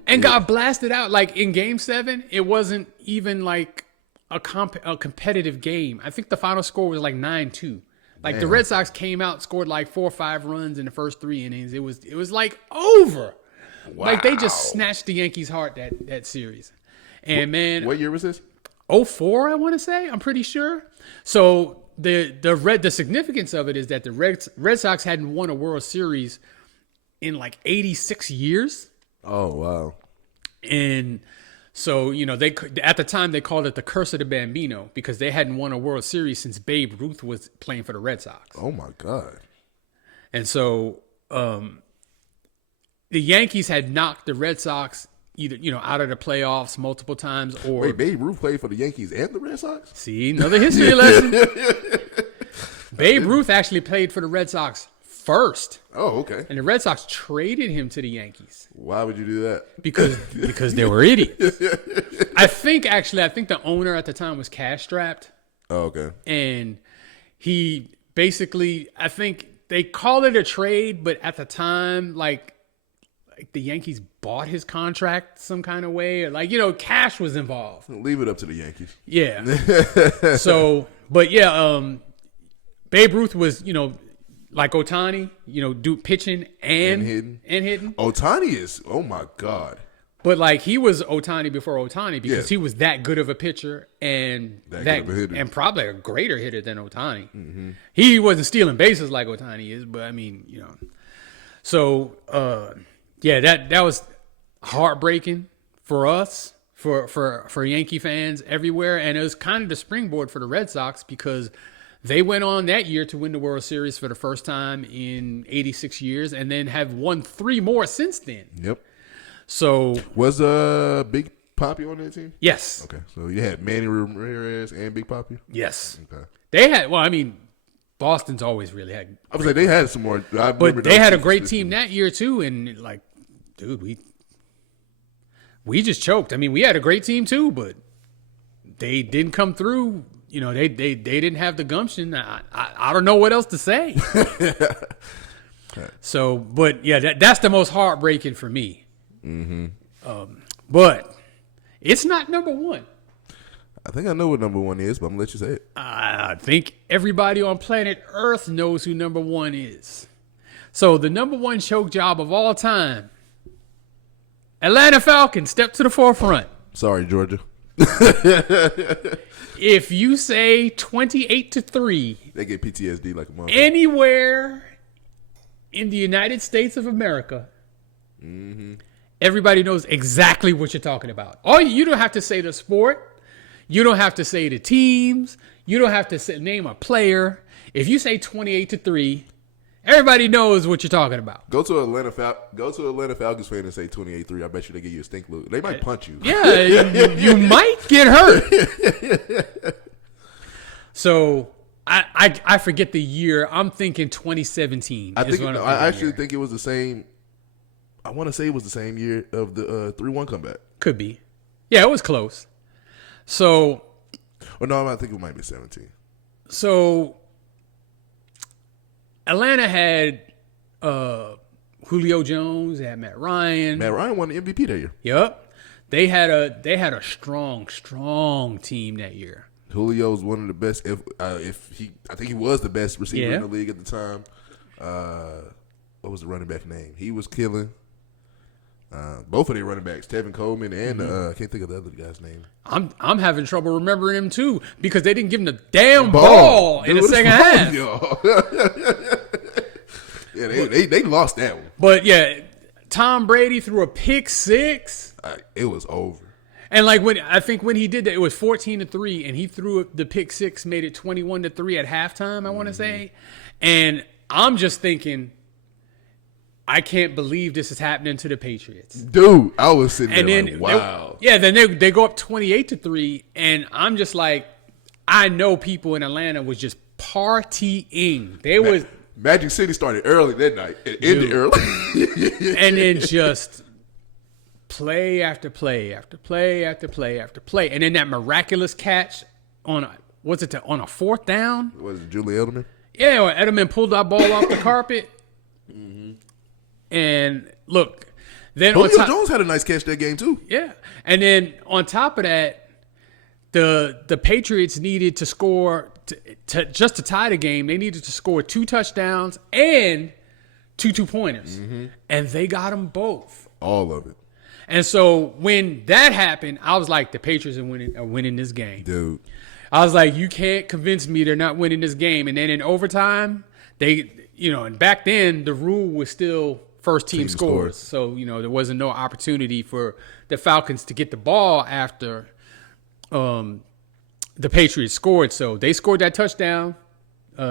And got blasted out. Like in game 7, it wasn't even like a competitive game. I think the final score was like 9-2. Like the Red Sox came out, scored like 4 or 5 runs in the first 3 innings. It was like over. Wow. Like they just snatched the Yankees' heart that series. And man, what year was this? 2004, I want to say. I'm pretty sure. So the significance of it is that the Red Sox hadn't won a World Series in like 86 years. Oh wow! And so they at the time they called it the curse of the Bambino because they hadn't won a World Series since Babe Ruth was playing for the Red Sox. Oh my God! And so the Yankees had knocked the Red Sox either out of the playoffs multiple times, or wait, Babe Ruth played for the Yankees and the Red Sox. See, another history lesson. Babe Ruth actually played for the Red Sox first. Oh, okay. And the Red Sox traded him to the Yankees. Why would you do that? Because they were idiots. I think the owner at the time was cash strapped. Oh, okay. And he basically, I think they call it a trade, but at the time, like the Yankees bought his contract some kind of way, or cash was involved. Leave it up to the Yankees. Yeah. So, but yeah, Babe Ruth was, like Ohtani, do pitching and hitting. Ohtani is, oh my God. But like he was Ohtani before Ohtani because Yeah. he was that good of a pitcher and That good of a hitter. and probably a greater hitter than Ohtani. Mm-hmm. He wasn't stealing bases like Ohtani is, but I mean, So yeah, that was heartbreaking for us, for Yankee fans everywhere, and it was kind of the springboard for the Red Sox because they went on that year to win the World Series for the first time in 86 years, and then have won 3 more since then. Yep. So was Big Papi on that team? Yes. Okay, so you had Manny Ramirez and Big Papi. Yes. Okay. They had. Well, I mean, Boston's always really had. I was like, they had some more. But they had a great team that year too, and like, dude, we just choked. I mean, we had a great team too, but they didn't come through. They didn't have the gumption. I don't know what else to say. So, but yeah, that's the most heartbreaking for me. Mm-hmm. But it's not number 1. I think I know what number 1 is, but I'm gonna let you say it. I think everybody on planet Earth knows who number 1 is. So the number 1 choke job of all time, Atlanta Falcons, step to the forefront. Sorry, Georgia. If you say 28-3, they get PTSD like a motherfucker. Anywhere in the United States of America, everybody knows exactly what you're talking about. You don't have to say the sport. You don't have to say the teams. You don't have to name a player. If you say 28-3, everybody knows what you're talking about. Go to Atlanta Falcons fan and say 28-3. I bet you they give you a stink look. They might punch you. Yeah, you might get hurt. So I forget the year. I'm thinking 2017. I actually think it was the same. I want to say it was the same year of the 3-1 comeback. Could be. Yeah, it was close. So. Oh no, I think it might be 17. So Atlanta had Julio Jones, they had Matt Ryan. Matt Ryan won the MVP that year. Yep. They had a strong team that year. Julio was one of the best. I think he was the best receiver in the league at the time. What was the running back name? He was killing. Both of their running backs, Tevin Coleman and I can't think of the other guy's name. I'm having trouble remembering him too because they didn't give him the damn ball in the second half. Yeah, they lost that one. But yeah, Tom Brady threw a pick six. It was over. And like when he did that, it was 14-3, and he threw the pick six, made it 21-3 at halftime. I want to say, and I'm just thinking, I can't believe this is happening to the Patriots, dude. I was sitting there like, wow. Then they go up 28-3, and I'm just like, I know people in Atlanta was just partying. Magic City started early that night. It ended early, and then just. Play after play after play after play after play, and then that miraculous catch on a fourth down? Was it Julie Edelman? Yeah, when Edelman pulled that ball off the carpet. Mm-hmm. And look, then Julio Jones had a nice catch that game too. Yeah, and then on top of that, the Patriots needed to score just to tie the game. They needed to score 2 touchdowns and 2 2-pointers, and they got them both. All of it. And so when that happened, I was like, the Patriots are winning this game. Dude. I was like, you can't convince me they're not winning this game. And then in overtime, and back then the rule was still first team scores. So, there wasn't no opportunity for the Falcons to get the ball after the Patriots scored. So they scored that touchdown.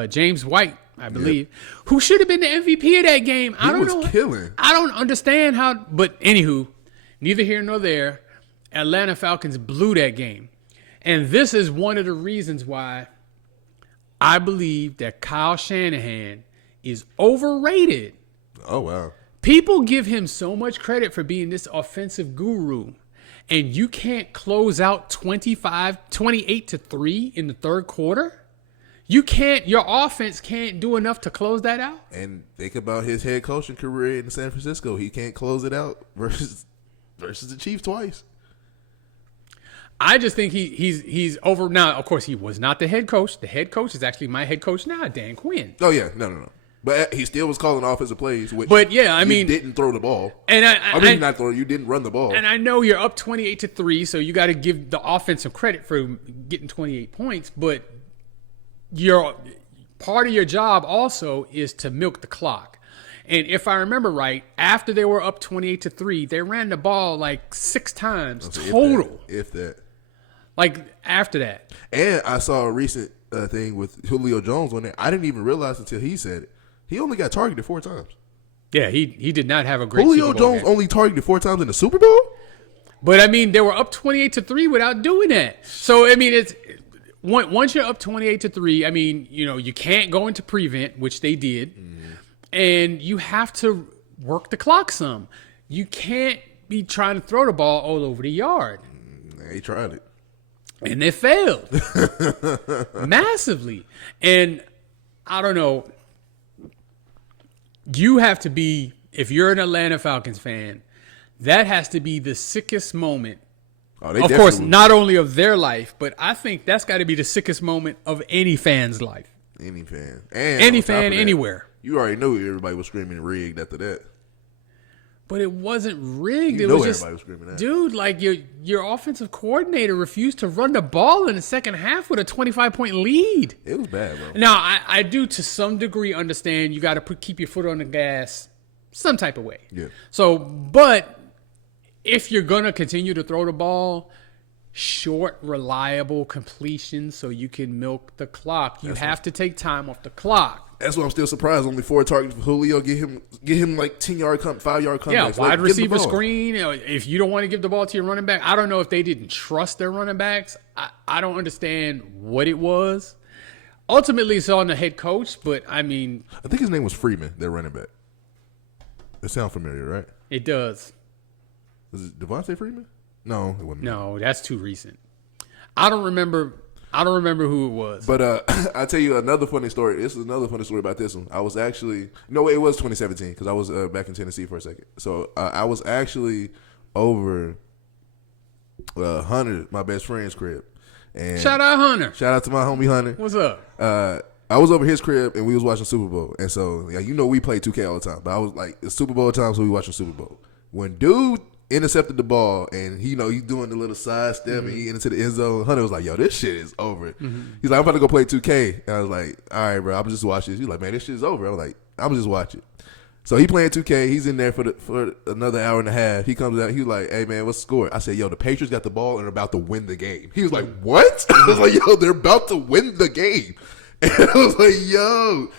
James White, I believe, who should have been the MVP of that game. He was killing. I don't understand how, but anywho. Neither here nor there, Atlanta Falcons blew that game. And this is one of the reasons why I believe that Kyle Shanahan is overrated. Oh, wow. People give him so much credit for being this offensive guru, and you can't close out 28-3 in the third quarter? Your offense can't do enough to close that out? And think about his head coaching career in San Francisco. He can't close it out versus the Chiefs twice. I just think he's over now. Of course, he was not the head coach. The head coach is actually my head coach now, Dan Quinn. Oh yeah, no. But he still was calling offensive plays. But yeah, I mean, didn't throw the ball. And not throw. You didn't run the ball. And I know you're up 28-3, so you got to give the offense some credit for getting 28 points. But part of your job also is to milk the clock. And if I remember right, after they were up 28-3, they ran the ball like 6 times total. If that. Like after that. And I saw a recent thing with Julio Jones on there. I didn't even realize until he said it. He only got targeted 4 times. Yeah, he did not have a great Julio Super Bowl Jones game. only targeted 4 times in the Super Bowl? But I mean, they were up 28-3 without doing that. So I mean, it's once you're up 28-3, I mean, you can't go into prevent, which they did. And you have to work the clock some. You can't be trying to throw the ball all over the yard. They tried it. And they failed. Massively. And I don't know. You have to be, if you're an Atlanta Falcons fan, that has to be the sickest moment. Of course, not only of their life, but I think that's got to be the sickest moment of any fan's life. Any fan. And any fan anywhere. You already knew everybody was screaming rigged after that. But it wasn't rigged. Everybody was screaming that. Dude, like your offensive coordinator refused to run the ball in the second half with a 25-point lead. It was bad, bro. Now, I do to some degree understand you got to keep your foot on the gas some type of way. Yeah. So, but if you're going to continue to throw the ball, short, reliable completions so you can milk the clock. You have to take time off the clock. That's why I'm still surprised. Only 4 targets for Julio. Get him like 10-yard, 5-yard comebacks. Yeah, wide receiver screen. If you don't want to give the ball to your running back, I don't know if they didn't trust their running backs. I don't understand what it was. Ultimately, it's on the head coach, but I mean, I think his name was Freeman, their running back. It sounds familiar, right? it does. Was it Devontae Freeman? No, it wasn't. No, that's too recent. I don't remember who it was. But I'll tell you another funny story. This is another funny story about this one. I was actually it was 2017 because I was back in Tennessee for a second. So I was actually over Hunter, my best friend's crib. And Shout out Hunter. shout out to my homie Hunter. What's up? I was over his crib and we was watching Super Bowl. And so we play 2K all the time. But I was like, it's Super Bowl time, so we watching Super Bowl. When dude intercepted the ball and he's doing the little side step and he into the end zone, Hunter was like, yo, this shit is over. He's like, I'm about to go play 2K. And I was like, all right, bro, I'm just watching this. He's like, man, this shit is over. I was like, I'm just watching. So he playing 2K. He's in there for another hour and a half. He comes out. He's like, hey, man, what's the score? I said, yo, the Patriots got the ball and are about to win the game. He was like, what? I was like, yo, they're about to win the game. And I was like, yo,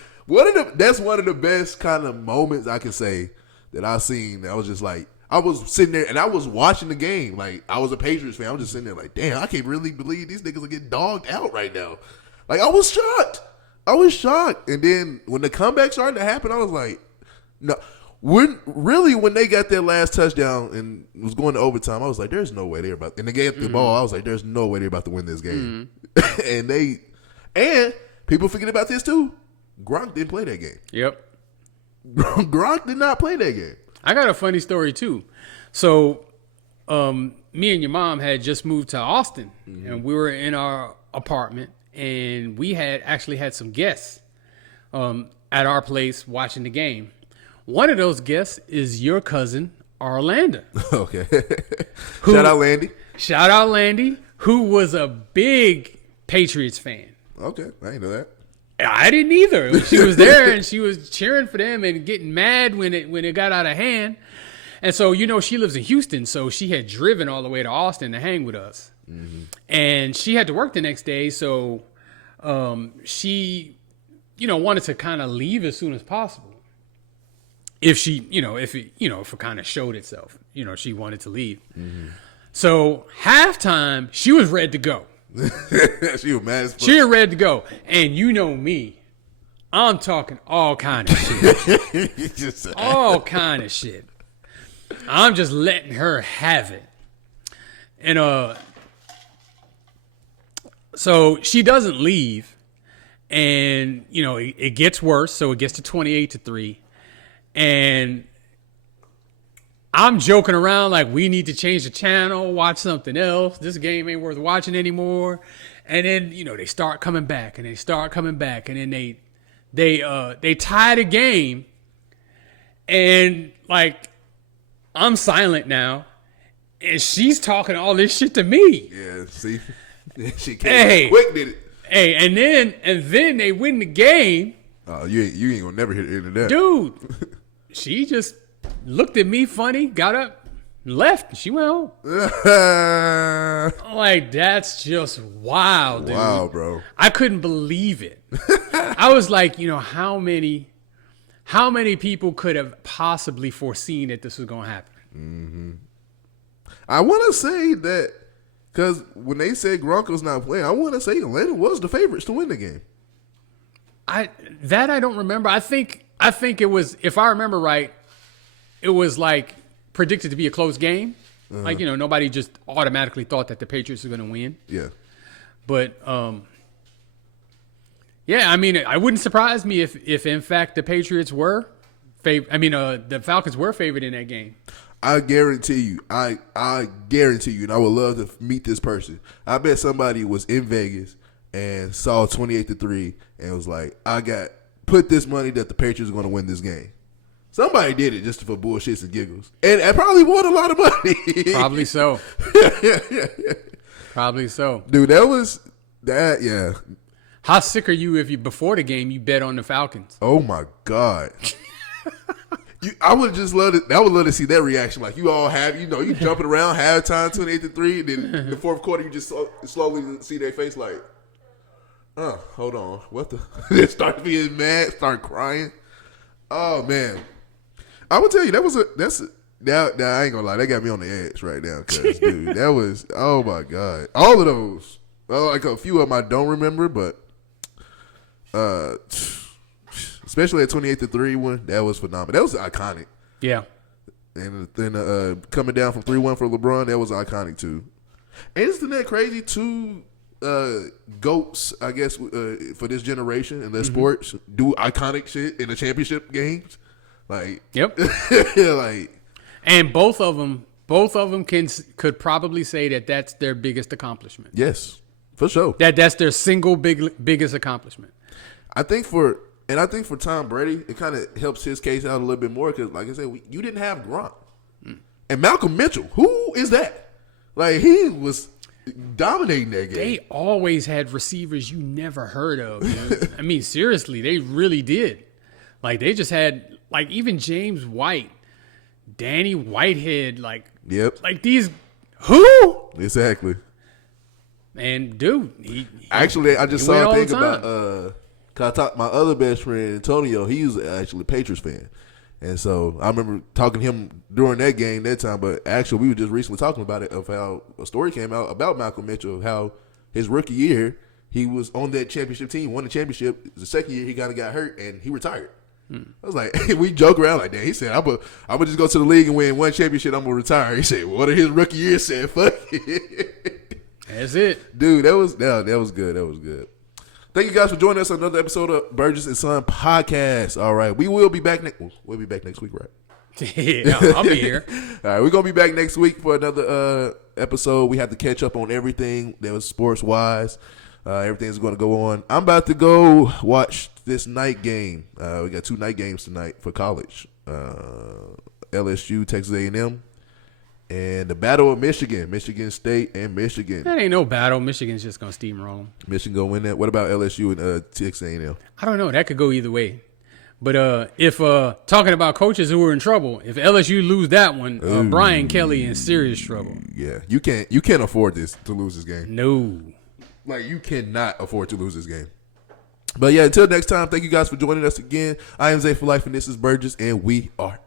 that's one of the best kind of moments I can say that I've seen. I was just like, I was sitting there and I was watching the game. Like, I was a Patriots fan. I was just sitting there like, damn, I can't really believe these niggas are getting dogged out right now. Like, I was shocked. And then when the comeback started to happen, I was like, no. When they got their last touchdown and was going to overtime, I was like, there's no way they're about. And they gave the ball. I was like, there's no way they're about to win this game. and people forget about this too. Gronk didn't play that game. Yep. Gronk did not play that game. I got a funny story too. So, me and your mom had just moved to Austin, and we were in our apartment, and we had actually had some guests at our place watching the game. One of those guests is your cousin, Orlando. Okay. Shout out Landy. Shout out Landy, who was a big Patriots fan. Okay, I didn't know that. I didn't either. She was there and she was cheering for them and getting mad when it got out of hand. And so, she lives in Houston, so she had driven all the way to Austin to hang with us. Mm-hmm. And she had to work the next day, so she, wanted to kind of leave as soon as possible. If it kind of showed itself, she wanted to leave. Mm-hmm. So halftime, she was ready to go. She was mad as fuck. She was ready to go. And you know me, I'm talking all kind of shit. All kind of shit. I'm just letting her have it. And so she doesn't leave. And, it gets worse. So it gets to 28-3. And I'm joking around like we need to change the channel, watch something else. This game ain't worth watching anymore. And then, they start coming back and they start coming back. And then they tie the game. And like, I'm silent now. And she's talking all this shit to me. Yeah, see? She came quick, did it? Hey, and then they win the game. Oh, you ain't gonna never hear the end of that. Dude, she just looked at me funny, got up, left. She went home. Like, that's just wild, dude. Wow, bro. I couldn't believe it. I was like, how many people could have possibly foreseen that this was going to happen? Mm-hmm. I want to say that, because when they said Gronk was not playing, I want to say Atlanta was the favorites to win the game. I don't remember. I think it was, if I remember right, it was like predicted to be a close game. Uh-huh. Like, nobody just automatically thought that the Patriots were going to win. Yeah. But, yeah, I mean, it wouldn't surprise me if in fact the Patriots were the Falcons were favored in that game. I guarantee you, and I would love to meet this person. I bet somebody was in Vegas and saw 28-3 and was like, put this money that the Patriots are going to win this game. Somebody did it just for bullshits and giggles. And I probably won a lot of money. Probably so. Probably so. Dude, yeah. How sick are you if before the game you bet on the Falcons? Oh my God. I would just love it. I would love to see that reaction. Like, you all have, you jumping around halftime 28-3, and then in the fourth quarter you just slowly see their face like, hold on, what the? They start being mad, start crying. Oh man, I would tell you now I ain't gonna lie, that got me on the edge right now, cause dude, that was, oh my God, all of those. Well, like a few of them I don't remember, but Especially at 28-3 one, that was phenomenal. That was iconic. Yeah. And then coming down from 3-1 for LeBron, that was iconic too. And isn't that crazy? Two GOATs, I guess, for this generation in their sports do iconic shit in the championship games. Like, yep. Like, and both of them could probably say that that's their biggest accomplishment. yes, for sure. That's their single biggest accomplishment. I think for Tom Brady, it kind of helps his case out a little bit more because, like I said, you didn't have Gronk. And Malcolm Mitchell, who is that? Like, he was dominating that game. They always had receivers you never heard of. Dude. I mean, seriously, they really did. Like, they just had, like, even James White, Danny Whitehead, like, yep. Like these, who? Exactly. And, dude, actually, I just saw a thing about, cause I talked my other best friend, Antonio, he's actually a Patriots fan. And so I remember talking to him during that game that time, but actually we were just recently talking about it, of how a story came out about Malcolm Mitchell, of how his rookie year, he was on that championship team, won the championship. The second year he kind of got hurt and he retired. I was like, we joke around like that. He said, I'm gonna just go to the league and win one championship, I'm gonna retire. He said, what are his rookie years? Said, fuck it. That's it. Dude, that was good. That was good. Thank you guys for joining us on another episode of Burgess and Son podcast. All right, we'll be back next week, right? Yeah, I'll be here. All right, we're gonna be back next week for another episode. We have to catch up on everything that was sports wise. Everything's gonna go on. I'm about to go watch this night game. We got 2 night games tonight for college. LSU, Texas A&M. And the Battle of Michigan State and Michigan. That ain't no battle. Michigan's just going to steamroll them. Michigan going to win that. What about LSU and Texas A&M? I don't know. That could go either way. But if talking about coaches who are in trouble, if LSU lose that one, Brian Kelly in serious trouble. Yeah, you can't afford to lose this game. No. Like, you cannot afford to lose this game. But yeah, until next time, thank you guys for joining us again. I am Zay for Life, and this is Burgess, and we are